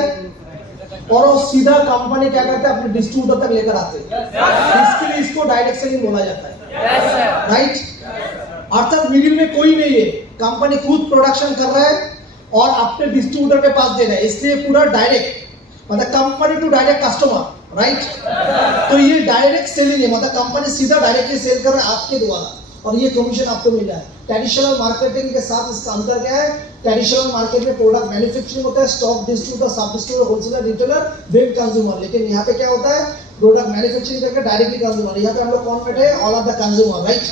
और वो सीधा कंपनी क्या करता है अपने डिस्ट्रीब्यूटर तक लेकर आते हैं। इसके लिए इसको डायरेक्ट सेलिंग बोला जाता है, राइट? अर्थात मिडिल में कोई नहीं है, कंपनी खुद प्रोडक्शन कर रहा है और अपने डिस्ट्रीब्यूटर के पास दे रहा है। इसलिए पूरा डायरेक्ट मतलब company to direct customer, right? तो ये डायरेक्ट सेलिंग है, मतलब कंपनी सीधा डायरेक्टली सेल कर रहा है आपके द्वारा और ये कमीशन आपको मिल रहा है। ट्रेडिशनल मार्केटिंग के साथ इसका अंतर क्या है? ट्रेडिशनल मार्केट में प्रोडक्ट मैन्युफैक्चरिंग होता है, stock distributor, sub distributor, wholesaler, retailer, then consumer. लेकिन यहाँ पे क्या होता है, प्रोडक्ट मैन्युफैक्चरिंग करके डायरेक्टली कंज्यूमर। यहाँ पे हम लोग कौन बैठे हैं? All are the consumer, right?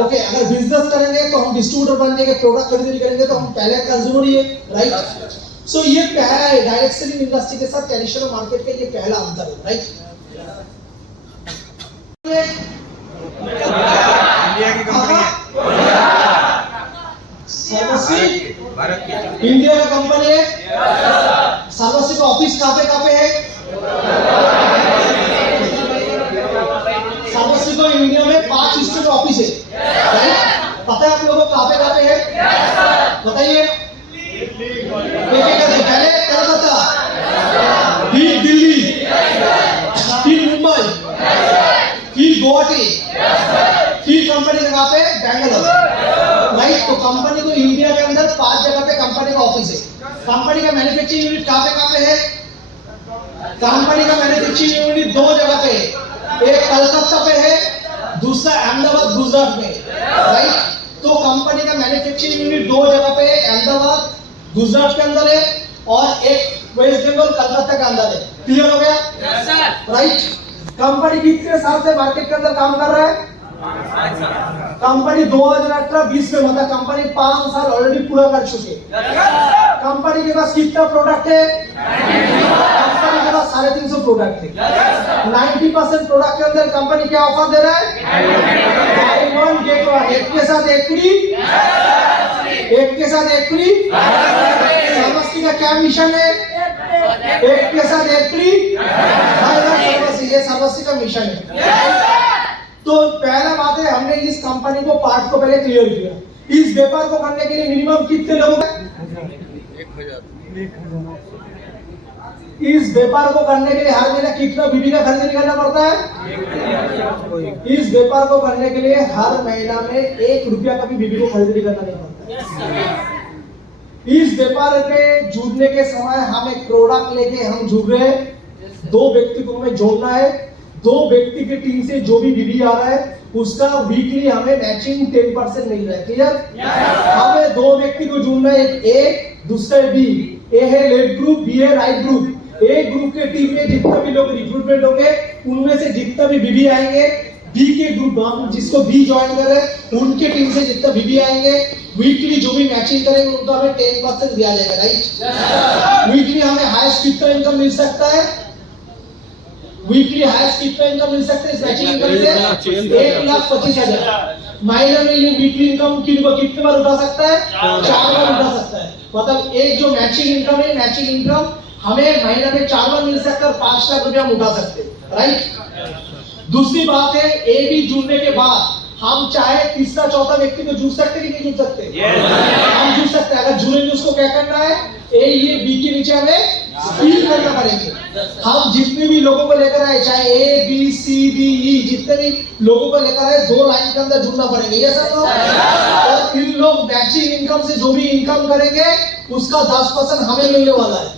Okay, अगर बिजनेस करेंगे तो हम डिस्ट्रीब्यूटर बन जाएंगे, प्रोडक्ट खरीदारी करेंगे तो हम पहले कंज्यूमर ही है, राइट? सो ये पहला है डायरेक्ट सेलिंग इंडस्ट्री के साथ ट्रेडिशनल मार्केट का ये पहला अंतर है, राइट? इंडिया की कंपनी है, भारत की इंडिया का कंपनी है। सर्वसी का ऑफिस कहाँ पे है? सर्वसी को इंडिया में 5 हिस्से में ऑफिस है, राइट? पता है आप लोगों को कहाँ पे है? बताइए। पहले कलकत्ता, फिर दिल्ली, फिर मुंबई, फिर गुवाहाटी, फिर कंपनी का कहाँ पे? बेंगलोर, राइट? तो कंपनी को इंडिया के अंदर 5 जगह पे कंपनी का ऑफिस है। कंपनी का मैन्युफैक्चरिंग यूनिट कहाँ पे है? कंपनी का मैन्युफैक्चरिंग यूनिट 2 जगह पे है, एक कलकत्ता पे है, दूसरा अहमदाबाद गुजरात में, राइट? तो कंपनी का मैन्युफैक्चरिंग यूनिट 2 जगह पे है, अहमदाबाद गुजरात के अंदर है और एक वेस्ट बंगाल कलकत्ता के अंदर है। क्लियर हो गया? Yes sir, right? कंपनी कितने साल से मार्केट के अंदर काम कर रहा है? कंपनी 2018-20 में, मतलब कंपनी 5 साल ऑलरेडी पूरा कर चुकी है। कंपनी के पास कितना प्रोडक्ट है? कंपनी के पास 350 प्रोडक्ट है। 90% प्रोडक्ट के अंदर कंपनी क्या ऑफर दे रहा है? बाय वन गेट वन, एक के साथ एक फ्री, एक के साथ एक फ्री। सर्वसी का क्या मिशन है? एक के साथ एक फ्री, ये सर्वसी का मिशन है। तो पहला बात है हमने इस कंपनी को पार्ट को पहले क्लियर किया। इस व्यापार को करने के लिए मिनिमम कितने लोगों इस व्यापार को करने के लिए हर महीने कितना बीबी का खर्च करना पड़ता है? इस व्यापार को करने के लिए हर महीना में 1 रुपया का भी बीबी को खरीदारी करना नहीं पड़ता। इस व्यापार में जुड़ने के समय हम एक प्रोडक्ट लेके हम जुड़ रहे हैं। 2 व्यक्ति को हमें जोड़ना है। 2 व्यक्ति के टीम से जो भी बीबी आ रहा है उसका वीकली हमें मैचिंग 10% मिल रहा है। क्लियर? हमें 2 व्यक्ति को जोड़ना है, एक ए दूसरा बी। ए है लेफ्ट ग्रुप, बी है राइट ग्रुप। ए ग्रुप के टीम में जितना भी लोग रिक्रूटमेंट होंगे उनमें से जितना भी बीबी आएंगे, बी के ग्रुप हम जिसको बी ज्वाइन कर रहे हैं उनके टीम से जितना बीबी आएंगे वीकली जो भी मैचिंग करेंगे उनको हमें 10% दिया जाएगा। राइट? वीकली हमें हाईएस्ट कितना इनकम मिल सकता है? वीकली हाईएस्ट कितना इनकम मिल सकता है इस मैचिंग इनकम से? 1,25,000। महीने में ये वीकली इनकम कितने बार उठा सकता है? 4 बार उठा सकता है। मतलब एक जो मैचिंग इनकम है, मैचिंग इनकम हमें महीने में 4 बार मिल सकता है और 5 लाख रुपया हम उठा सकते हैं। राइट? दूसरी बात है, ए बी जुड़ने के बाद हम चाहे तीसरा चौथा व्यक्ति को जुड़ सकते कि नहीं जुड़ सकते? हम जुड़ सकते हैं। अगर जुड़ेंगे उसको क्या करना है? ए ये बी के नीचे हमें स्पीड करना पड़ेंगे। हम जितने भी लोगों को लेकर आए, चाहे A B C D E, जितने भी लोगों को लेकर आए 2 लाइन के अंदर जुड़ना पड़ेंगे। ये सब और इन लोग मैचिंग इनकम से जो भी इनकम करेंगे उसका 10% हमें मिलने वाला है।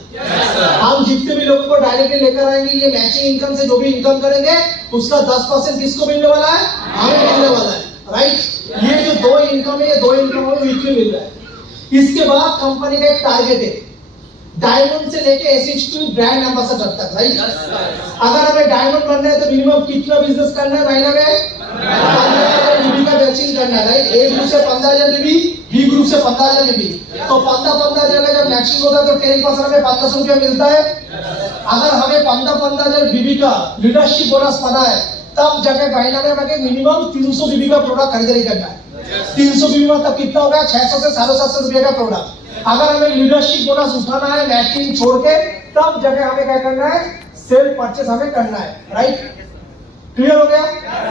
हम जितने भी लोगों को डायरेक्टली लेकर आएंगे, ये मैचिंग इनकम से जो भी इनकम करेंगे उसका 10% किसको मिलने वाला है? हमें मिलने वाला है। राइट? ये जो 2 इनकम है, ये 2 इनकम हमें वीकली मिल रहा है। इसके बाद कंपनी का एक टारगेट है, डायमंड से लेके एसएच2 ब्रांड एम्बेसडर तक। राइट? अगर हमें डायमंड बनना है तो मिनिमम कितना बिजनेस करना है महीने में? 15,000 बीबी का मैचिंग करना है। राइट? ए ग्रुप से 15,000 बीबी, बी ग्रुप से 15,000 बीबी। तो 15,000 का जब मैचिंग होता है तो 10% हमें 1,500 रुपया मिलता है। अगर हमें 15,000 बीबी का लीडरशिप बोनस पड़ा है तब जगह महीना में हमें मिनिमम 300 बीबी का प्रोडक्ट खरीदारी करना है। 300 बीबी मतलब कितना होगा? 600 से 750 रुपये का प्रोडक्ट। अगर हमें लीडरशिप बोनस उठाना है मैचिंग छोड़ के, तब जगह हमें क्या करना है? सेल परचेस हमें करना है। राइट? क्लियर हो गया?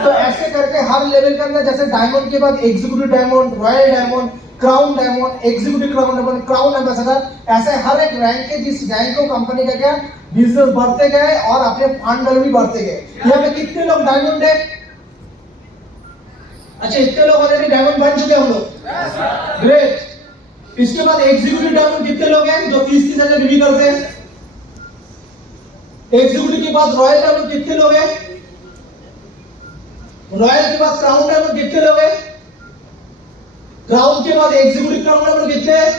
तो ऐसे करके हर लेवल के अंदर, जैसे डायमंड के बाद executive diamond, royal diamond, crown diamond, executive crown diamond, crown ambassador, ऐसे हर एक रैंक के जिस रैंक को कंपनी का क्या बिजनेस बढ़ते गए और अपने फंड भी बढ़ते गए। यहाँ पे कितने लोग डायमंड है? अच्छा, इतने लोग ऑलरेडी डायमंड बन चुके हम लोग। ग्रेट। इसके बाद एग्जीक्यूटिव डायमंड कितने लोग हैं जो 30-30 हजार बीबी करते हैं? एग्जीक्यूटिव के बाद रॉयल डायमंड कितने लोग हैं? रॉयल के बाद क्राउन डायमंड कितने लोग हैं? क्राउन के बाद एग्जीक्यूटिव क्राउन डायमंड कितने हैं?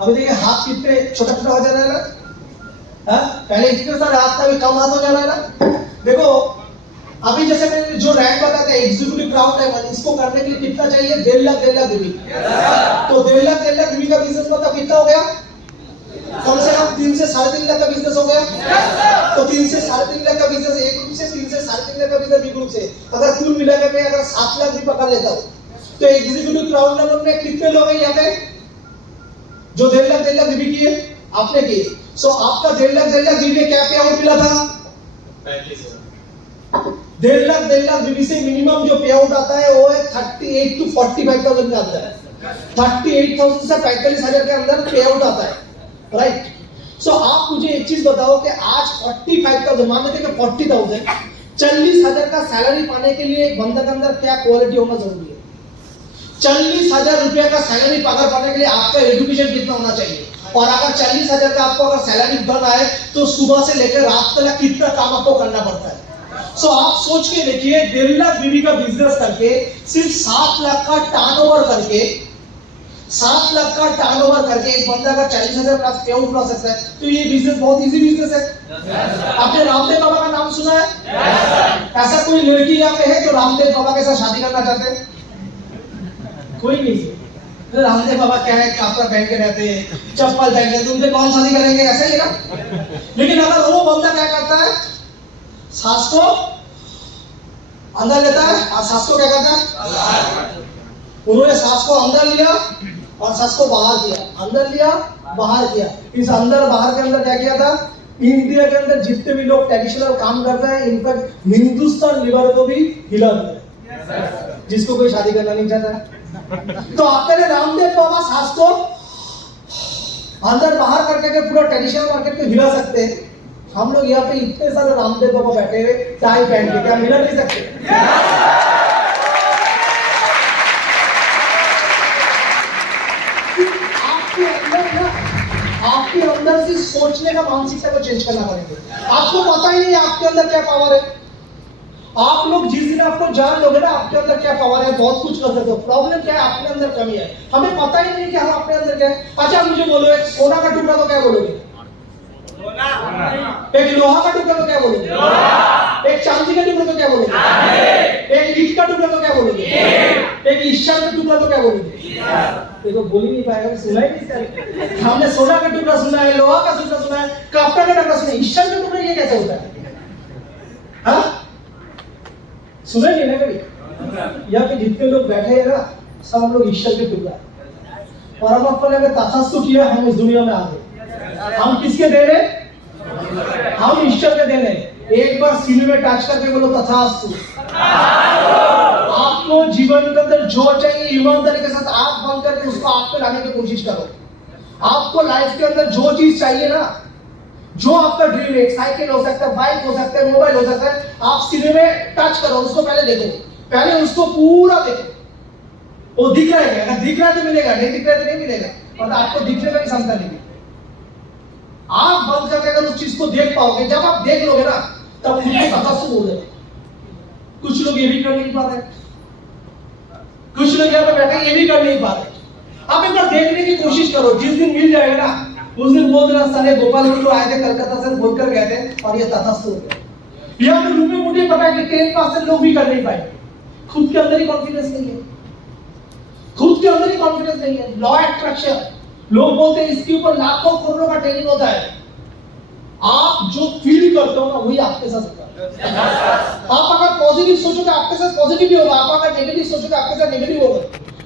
अभी देखिए हाथ कितने छोटा छोटा हो जा रहा है ना। पहले इतने सारे हाथ था, अभी कम हाथ हो जा रहा है ना। देखो अभी जैसे मैंने जो रैंक बताया था एग्जीक्यूटिव क्राउन डायमंड, इसको करने के लिए कितना चाहिए? 1.5 लाख बीबी। तो 1.5 लाख बीबी का बिजनेस मतलब कितना हो गया? कम से कम 3 से 3.5 लाख का बिजनेस हो गया। तो 3 से 3.5 लाख का बिजनेस ए ग्रुप से, 3 से 3.5 लाख का बिजनेस बी ग्रुप से, अगर कुल मिलाकर मैं अगर 7 लाख भी पकड़ लेता हूँ तो एग्जीक्यूटिव क्राउन डायमंड में कितने लोग हैं यहाँ पे जो 1.5 लाख बीबी की है? आपने की। सो आपका 1.5 लाख बीबी क्या पे आउट मिला था? 1.5 लाख बीबी से मिनिमम जो पे आउट आता है वो है 38 to 45,000 के अंदर। 38,000 से 45,000 के अंदर पे आउट आता है। राइट? सो आप मुझे एक चीज बताओ कि आज 45,000 मान लेते हैं कि 40,000, 40,000 का सैलरी पाने के लिए एक बंदे के अंदर क्या क्वालिटी होना जरूरी है? 40,000 रुपया का सैलरी पगार पाने के लिए आपका एजुकेशन कितना होना चाहिए? और अगर 40,000 का आपको अगर सैलरी बना है तो सुबह से लेकर रात तक कितना काम आपको करना पड़ता है? सो आप सोच के देखिए 1.5 लाख बीबी का बिजनेस करके सिर्फ 7 लाख का टर्नओवर करके, 7 लाख का टर्नओवर करके एक बंदा का 40,000 प्लस पे आउट ला सकता है। तो ये बिजनेस बहुत इजी बिजनेस है। आपने रामदेव बाबा का नाम सुना है? ऐसा कोई लड़की यहाँ पे है जो रामदेव बाबा के साथ शादी करना चाहते हैं? कोई नहीं। तो रामदेव बाबा क्या है, कपड़ा पहन के रहते हैं, चप्पल पहन के, तुमसे कौन शादी करेंगे? ऐसा ही है ना। लेकिन अगर वो बंदा क्या करता है, सांस को अंदर लेता है और सांस को क्या करता है? उन्होंने सांस को अंदर लिया और सांस को बाहर किया, अंदर लिया बाहर किया। इस अंदर बाहर के अंदर क्या किया था? इंडिया के अंदर जितने भी लोग ट्रेडिशनल काम करते हैं, इनफैक्ट हिंदुस्तान लिवर को भी हिला दिया, जिसको कोई शादी करना नहीं चाहता। तो आपने रामदेव बाबा सांस को अंदर बाहर करके के पूरा ट्रेडिशनल मार्केट को हिला सकते हैं। हम लोग यहाँ पे इतने सारे रामदेव बाबा बैठे हुए टाई पहन के, क्या हिला नहीं सकते? आपके अंदर से सोचने का मानसिकता को चेंज करना पड़ेगा। आपको पता ही नहीं आपके अंदर क्या पावर है। आप लोग जिस दिन आपको जान लोगे ना आपके अंदर क्या पावर है, बहुत कुछ कर सकते हो। प्रॉब्लम क्या है, अपने अंदर कमी है। हमें पता ही नहीं कि हम अपने अंदर क्या है। अच्छा मुझे बोलो, एक सोना का टुकड़ा तो क्या बोलोगे? एक लोहा का टुकड़ा तो क्या बोलोगे? एक चांदी का टुकड़ा तो क्या बोलोगे? एक ईंट का टुकड़ा तो क्या बोलोगे? एक ईश्वर का टुकड़ा तो क्या बोलोगे? देखो बोल ही नहीं पाएगा, सुना ही नहीं। हमने सोना का टुकड़ा सुना है, लोहा का टुकड़ा सुना है, कपड़ा का टुकड़ा सुना है, ईश्वर का टुकड़ा ये कैसे होता है? हाँ सुना नहीं ना कभी? यहाँ पे जितने लोग बैठे हैं ना सब हम लोग ईश्वर के टुकड़ा। परमात्मा ने हमें तथास्तु किया, हम इस दुनिया में आ गए। हम किसके दे रहे? हम ईश्वर के दे रहे। एक बार सीने में टच करके बोलो तथास्तु। आपको जीवन के अंदर जो चाहिए ईमानदारी के साथ आंख बंद करके उसको आप पे लाने की कोशिश करो। आपको लाइफ के अंदर जो चीज चाहिए ना, जो आपका ड्रीम है, साइकिल हो सकता है, बाइक हो सकता है, मोबाइल हो सकता है, आप सीने में टच करो, उसको पहले देखो, पहले उसको पूरा देखो। वो दिख रहा है क्या? अगर दिख रहा है तो मिलेगा, नहीं दिख रहा है तो नहीं मिलेगा। और आपको दिखने का भी क्षमता नहीं है। आप बंद करके अगर उस चीज को देख पाओगे, जब आप देख लोगे ना तब मुझे तथास्तु बोल देते। कुछ लोग ये भी कर नहीं पा रहे, कुछ लोग यहाँ पे बैठे ये भी कर नहीं पा रहे। आप एक बार देखने की कोशिश करो, जिस दिन मिल जाएगा ना उस दिन बोल देना साले गोपाल गुरु आए थे कलकत्ता से बोलकर गए थे और ये तथास्तु हो गया। यहाँ पे रूम में मुझे पता है कि 10% लोग भी कर नहीं पाए। खुद के अंदर ही कॉन्फिडेंस नहीं है, खुद के अंदर ही कॉन्फिडेंस नहीं है। लॉ अट्रैक्शन लोग बोलते हैं इसके ऊपर लाखों करोड़ों का ट्रेनिंग होता है। आप जो फील करते हो ना वही आपके साथ होता है। आप अगर पॉजिटिव सोचोगे आपके साथ पॉजिटिव ही होगा, आप अगर नेगेटिव सोचोगे आपके साथ नेगेटिव होगा।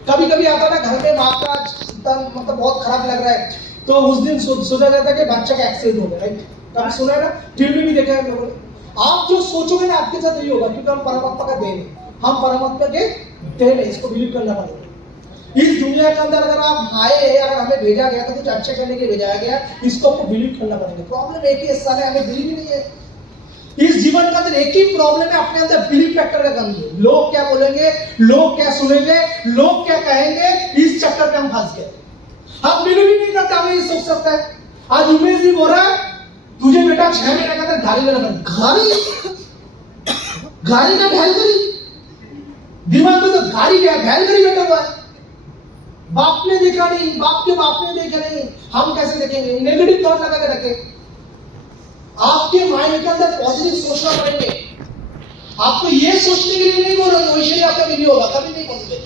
कभी कभी आता ना घर में माँ का मतलब बहुत खराब लग रहा है तो उस दिन सोचा जाता है कि बच्चा का एक्सीडेंट हो गया, राइट? कभी सुना है ना, टीवी में भी देखा है लोगों ने। आप जो सोचोगे ना आपके साथ यही होगा, क्योंकि हम परमात्मा का देन है, हम परमात्मा के देन है, इसको बिलीव करना पड़ेगा। इस दुनिया के अंदर अगर आप आए, अगर हमें भेजा गया तो कुछ अच्छे करने के लिए भेजा गया, इसको आपको बिलीव करना पड़ेगा। प्रॉब्लम एक ही है सारे, हमें बिलीव ही नहीं है। इस जीवन के अंदर एक ही प्रॉब्लम है, अपने अंदर बिलीव फैक्टर का कमी है। लोग क्या बोलेंगे, लोग क्या सुनेंगे, लोग क्या कहेंगे, इस चक्कर में हम फंस गए। हम बिलीव ही नहीं करते, हमें ये सोच सकता है। आज उमेश जी बोल रहा है तुझे बेटा 6 महीने का गाड़ी लेना पड़ेगा। गाड़ी का भैलगरी दिमाग में तो गाड़ी क्या भैलगरी बैठा हुआ है। बाप ने देखा नहीं, बाप के बाप ने देखा नहीं, हम कैसे देखेंगे? नेगेटिव थॉट लगा के रखे। आपके माइंड के अंदर पॉजिटिव सोचना पड़ेंगे। आपको ये सोचने के लिए नहीं बोल रहा वैसे ही आपका नहीं होगा, कभी नहीं पॉजिटिव।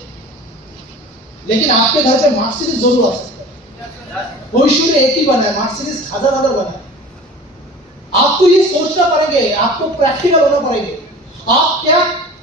लेकिन आपके घर से मार्क्सिस्ट जरूर आ सकता है। वैसे एक ही बना है, मार्क्सिस्ट हजार बना है। आपको ये सोचना पड़ेंगे, आपको प्रैक्टिकल होना पड़ेंगे। आप क्या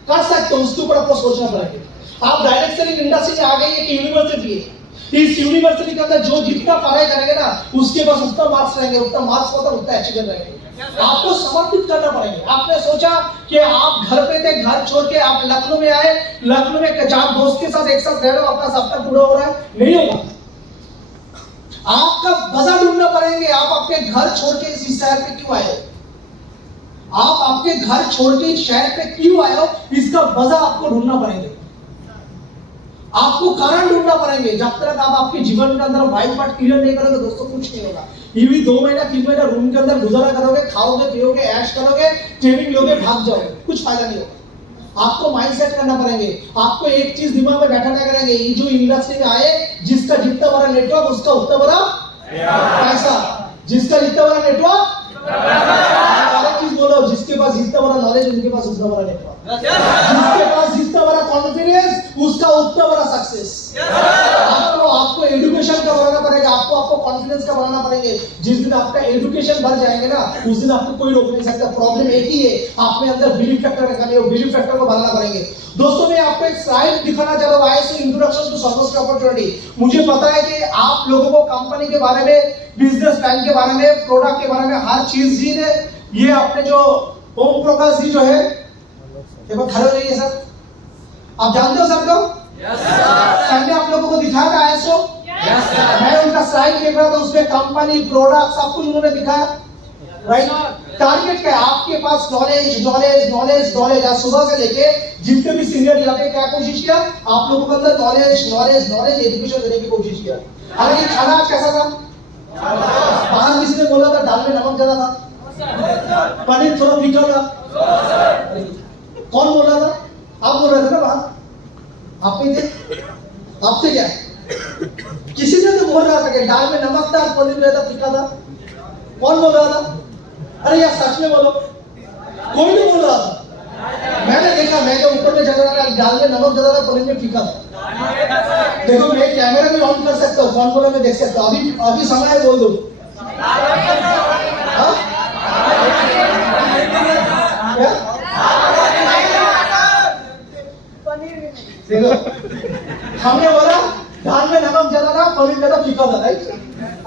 कर सकते हो उसके ऊपर आपको सोचना पड़ेगा। आप डायरेक्ट सेलिंग इंडस्ट्री में आ गए, एक यूनिवर्सिटी है। इस यूनिवर्सिटी के अंदर जो जितना पढ़ाई करेंगे ना उसके पास उतना मार्क्स रहेंगे, उतना मार्क्स होता उतना अचीवमेंट रहेंगे। आपको समर्पित करना पड़ेगा। आपने सोचा कि आप घर पे थे, घर छोड़ के आप लखनऊ में आए, लखनऊ में 4 दोस्त के साथ एक साथ रह रहे हो, आपका सपना पूरा हो रहा है, नहीं होगा। आपका वजह ढूंढना पड़ेंगे। आप अपने घर छोड़ के इस शहर पे क्यों आए हो? आप आपके घर छोड़ के इस शहर पे क्यों आए हो? इसका वजह आपको ढूंढना पड़ेगा। आपको कारण ढूंढना पड़ेंगे। जब तक आप आपके जीवन के अंदर वाइट पार्ट क्लियर नहीं करोगे दोस्तों कुछ नहीं होगा। ये भी 2 महीना 3 महीना रूम के अंदर गुजारा करोगे, खाओगे पियोगे, ऐश करोगे, ट्रेनिंग लोगे, भाग जाओगे, कुछ फायदा नहीं होगा। आपको माइंड सेट करना पड़ेंगे। आपको एक चीज दिमाग में बैठाना करेंगे, जो इंडस्ट्री में आए जिसका जितना बड़ा नेटवर्क उसका उतना बड़ा पैसा, जिसका जितना बड़ा नेटवर्क चीज बोलो, जिसके पास जितना बड़ा नॉलेज उनके पास उतना बड़ा नेटवर्क, जिसके पास जितना बड़ा कॉन्फिडेंस उसका उतना बड़ा सक्सेस। आपको एजुकेशन का बढ़ाना पड़ेगा, आपको कॉन्फिडेंस का बढ़ाना पड़ेगा। जिस दिन आपका एजुकेशन बढ़ जाएंगे ना उस दिन आपको कोई रोक नहीं सकता। प्रॉब्लम एक ही है, आपने अंदर बिलीफ फैक्टर रखा है, बिलीफ फैक्टर को बढ़ाना पड़ेंगे। दोस्तों मैं आपको एक स्लाइड दिखाना चाह रहा हूं, ISO introduction to service opportunity. मुझे पता है कि आप लोगों को कंपनी के बारे में, बिजनेस प्लान के बारे में, प्रोडक्ट के बारे में हर चीज जी ने, ये अपने जो ओम प्रकाश जी जो है देखो खड़े हो जाइए सर, आप जानते हो सर को? Yes sir. संडे आप लोगों को दिखाया था आईएसओ? Yes sir. मैं उनका स्लाइड देख रहा था, उसमें कंपनी, प्रोडक्ट सब कुछ उन्होंने दिखाया, राइट। टारगेट क्या है? आपके पास नॉलेज नॉलेज नॉलेज नॉलेज। आज सुबह से लेके जितने भी सीनियर जाके क्या कोशिश किया, आप लोगों के अंदर नॉलेज नॉलेज नॉलेज एजुकेशन देने की कोशिश किया। हालांकि खाना आज कैसा था? बाहर किसी ने बोला था दाल में नमक ज्यादा था, पनीर थोड़ा फीका था। कौन बोल रहा था? आप बोल रहे थे ना बाहर, आप नहीं थे? आपसे क्या है? किसी ने तो बोल रहा था कि दाल में नमक था, पनीर में था फीका था। कौन बोल रहा था? अरे यार सच में बोलो, कोई नहीं बोल रहा था। मैंने देखा, मैं जो ऊपर में जगह रहा, दाल में नमक ज्यादा था, पनीर में फीका था। देखो मैं कैमरा भी ऑन कर सकता हूँ, कौन बोला मैं देख सकता हूँ। अभी समय है, बोल दो। देखो हमने बोला दाल में नमक ज्यादा था, पनीर ज्यादा फीका था, राइट।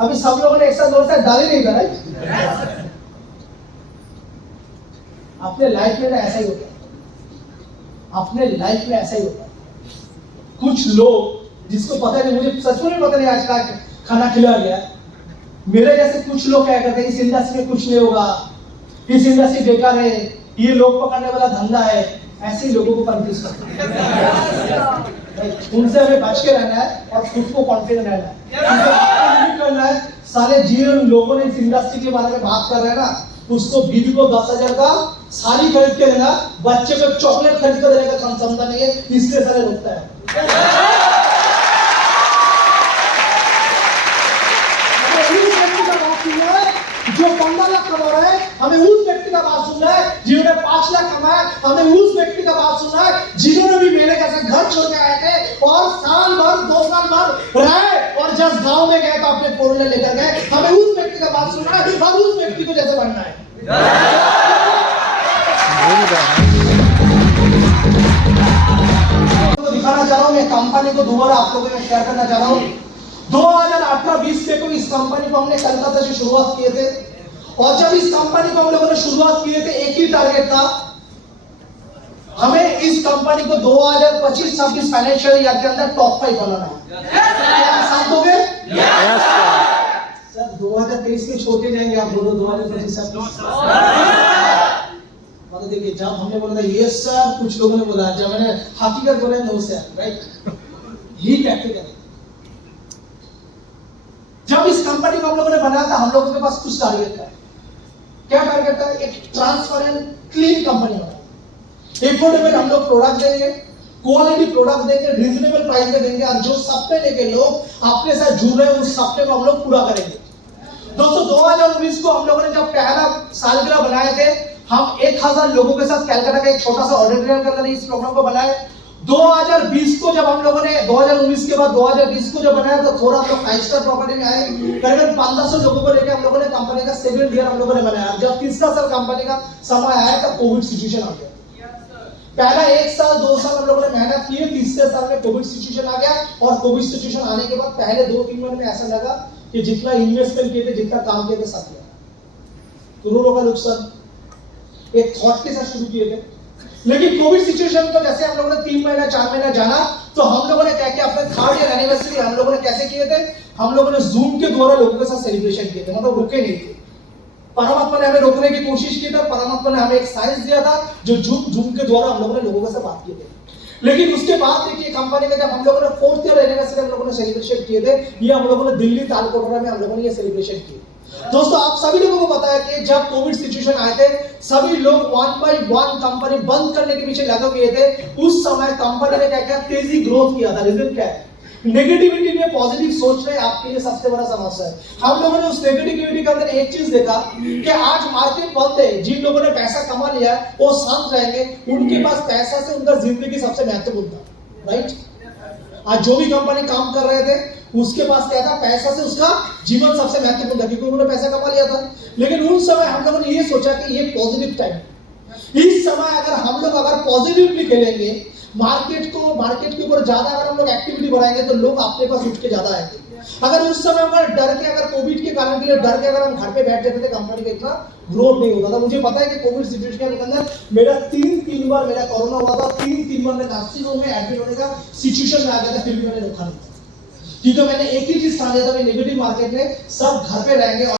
अभी सब लोगों ने एक साथ बोला दाल ही नहीं था, राइट। अपने लाइफ में ऐसा ही होता है, अपने लाइफ में ऐसा ही होता है। कुछ लोग जिसको पता नहीं, मुझे सच में पता नहीं आज का खाना खिलाया गया, मेरे जैसे कुछ लोग क्या कहते हैं इस इंडस्ट्री में कुछ नहीं होगा, इस इंडस्ट्री बेकार है, ये लोग पकड़ने वाला धंधा है। ऐसे लोगों को कंफ्यूज करते हैं। उनसे हमें बच के रहना है और खुद को कॉन्फिडेंट रहना है, करना है। सारे जिन लोगों ने इस इंडस्ट्री के बारे में बात कर रहे हैं ना, उसको बीवी को 10,000 का साड़ी खरीद के देना, बच्चे को चॉकलेट खरीद कर देने का क्षमता नहीं है, इसलिए सारे रोकता है। जो 15 लाख कमा रहा है, हमें उस व्यक्ति का बात सुनना है। जिन्होंने 5 लाख कमाया, हमें उस व्यक्ति का बात सुनना है। जिन्होंने भी मेरे जैसे घर छोड़ के आए थे और साल भर 2 साल भर रहे और जब गांव में गए तो अपने 4 व्हीलर लेकर गए, हमें उस व्यक्ति का बात सुनना है और उस व्यक्ति को जैसे बनना है। तो दिखाना चाह रहा हूँ मैं कंपनी को, दोबारा आप लोगों को शेयर करना चाह रहा हूँ। 2018-20 से को इस कंपनी को हमने कलकत्ता से शुरुआत किए थे, और जब इस कंपनी को हम लोगों ने शुरुआत किए थे, एक ही टारगेट था, हमें इस कंपनी को 2025-26 फाइनेंशियल ईयर के अंदर टॉप 5 बनाना है। क्या साथ दोगे? सर 2023 में छोटे जाएंगे, आप बोलो 2025 मतलब देखिए, जब हमने बोला था ये सर, कुछ लोगों ने बोला, जब मैंने हकीकत बोला नो सर, राइट, ही प्रैक्टिकल। जब इस कंपनी को हम लोगों ने बनाया था, हम लोगों के पास कुछ टारगेट था। क्या टारगेट था? एक ट्रांसपेरेंट क्लीन कंपनी बनाना। एफोर्डेबल हम लोग प्रोडक्ट देंगे, क्वालिटी प्रोडक्ट देंगे, रीजनेबल प्राइस में देंगे, और जो सपने लेके लोग अपने साथ जुड़ रहे हैं उस सपने को हम लोग पूरा करेंगे। दोस्तों 2019 को हम लोगों ने जब पहला सालगिरह बनाए थे, हम 1000 लोगों के साथ कलकत्ता का एक छोटा सा ऑडिटोरियम के अंदर इस प्रोग्राम को बनाए। 2020 को जब हम लोगों ने 2019 के बाद 2020 को जब बनाया तो थोड़ा हम लोग 5 स्टार प्रॉपर्टी में आए, करीबन 1500 लोगों को लेकर हम लोगों ने कंपनी का 7th ईयर हम लोगों ने बनाया। जब तीसरा साल कंपनी का समय आया तब कोविड सिचुएशन आ गया। पहला 1 साल 2 साल हम लोगों ने मेहनत की, तीसरे साल में कोविड सिचुएशन आ गया, और कोविड सिचुएशन आने के बाद पहले 2-3 महीने में ऐसा लगा कि जितना इन्वेस्टमेंट किए थे, जितना काम किए थे, सब गया। करोड़ों का नुकसान एक थॉट के साथ शुरू किए थे। लेकिन कोविड सिचुएशन को जैसे हम लोगों ने 3 महीना 4 महीना जाना, तो हम लोगों ने क्या किया, अपने 3rd ईयर एनिवर्सरी हम लोगों ने कैसे किए थे, हम लोगों ने जूम के द्वारा लोगों के साथ सेलिब्रेशन किए थे, मतलब रुके नहीं थे। परमात्मा ने हमें रोकने की कोशिश की था, परमात्मा ने हमें एक साइंस दिया था, जो जूम के द्वारा हम लोगों ने लोगों के साथ बात किए थे। लेकिन उसके बाद देखिए कंपनी का जब हम लोगों ने 4th ईयर एनिवर्सरी हम लोगों ने सेलिब्रेशन किए थे, ये हम लोगों ने दिल्ली तालकोटरा में हम लोगों ने ये सेलिब्रेशन किए। दोस्तों आप सभी लोगों को पता है कि जब कोविड सिचुएशन आए थे, सभी लोग 1 by 1 कंपनी बंद करने के पीछे लगे हुए थे। उस समय कंपनी ने क्या किया, तेजी ग्रोथ किया था। रीजन क्या है? नेगेटिविटी में पॉजिटिव सोच रहे आपके लिए सबसे बड़ा समस्या है। हम लोगों ने उस नेगेटिविटी के अंदर एक चीज देखा कि आज मार्केट बंद है, जिन लोगों ने पैसा कमा लिया है वो शांत रहेंगे, उनके पास पैसा से उनका जिंदगी सबसे महत्वपूर्ण था, राइट। आज जो भी कंपनी काम कर रहे थे उसके पास क्या था, पैसा से उसका जीवन सबसे महत्वपूर्ण था, क्योंकि उन्होंने पैसा कमा लिया था। लेकिन उस समय हम लोगों ने ये सोचा कि ये पॉजिटिव टाइम, इस समय अगर हम लोग अगर पॉजिटिवली खेलेंगे, मार्केट के ऊपर ज्यादा अगर हम लोग एक्टिविटी बढ़ाएंगे तो लोग अपने पास उठ के ज्यादा आएंगे। अगर उस समय अगर डर के, अगर कोविड के कारण के लिए डर के अगर हम घर पे बैठ जाते थे, कंपनी का इतना ग्रोथ नहीं होता था। मुझे पता है कि कोविड सिचुएशन के अंदर मेरा 3 बार मेरा कोरोना हुआ था, 3 बार मैं नर्सिंग होम में एडमिट होने का सिचुएशन में आ गया था, फिर भी मैंने रोका नहीं। क्योंकि मैंने एक ही चीज ठान लिया था, नेगेटिव मार्केट में सब घर पे रहेंगे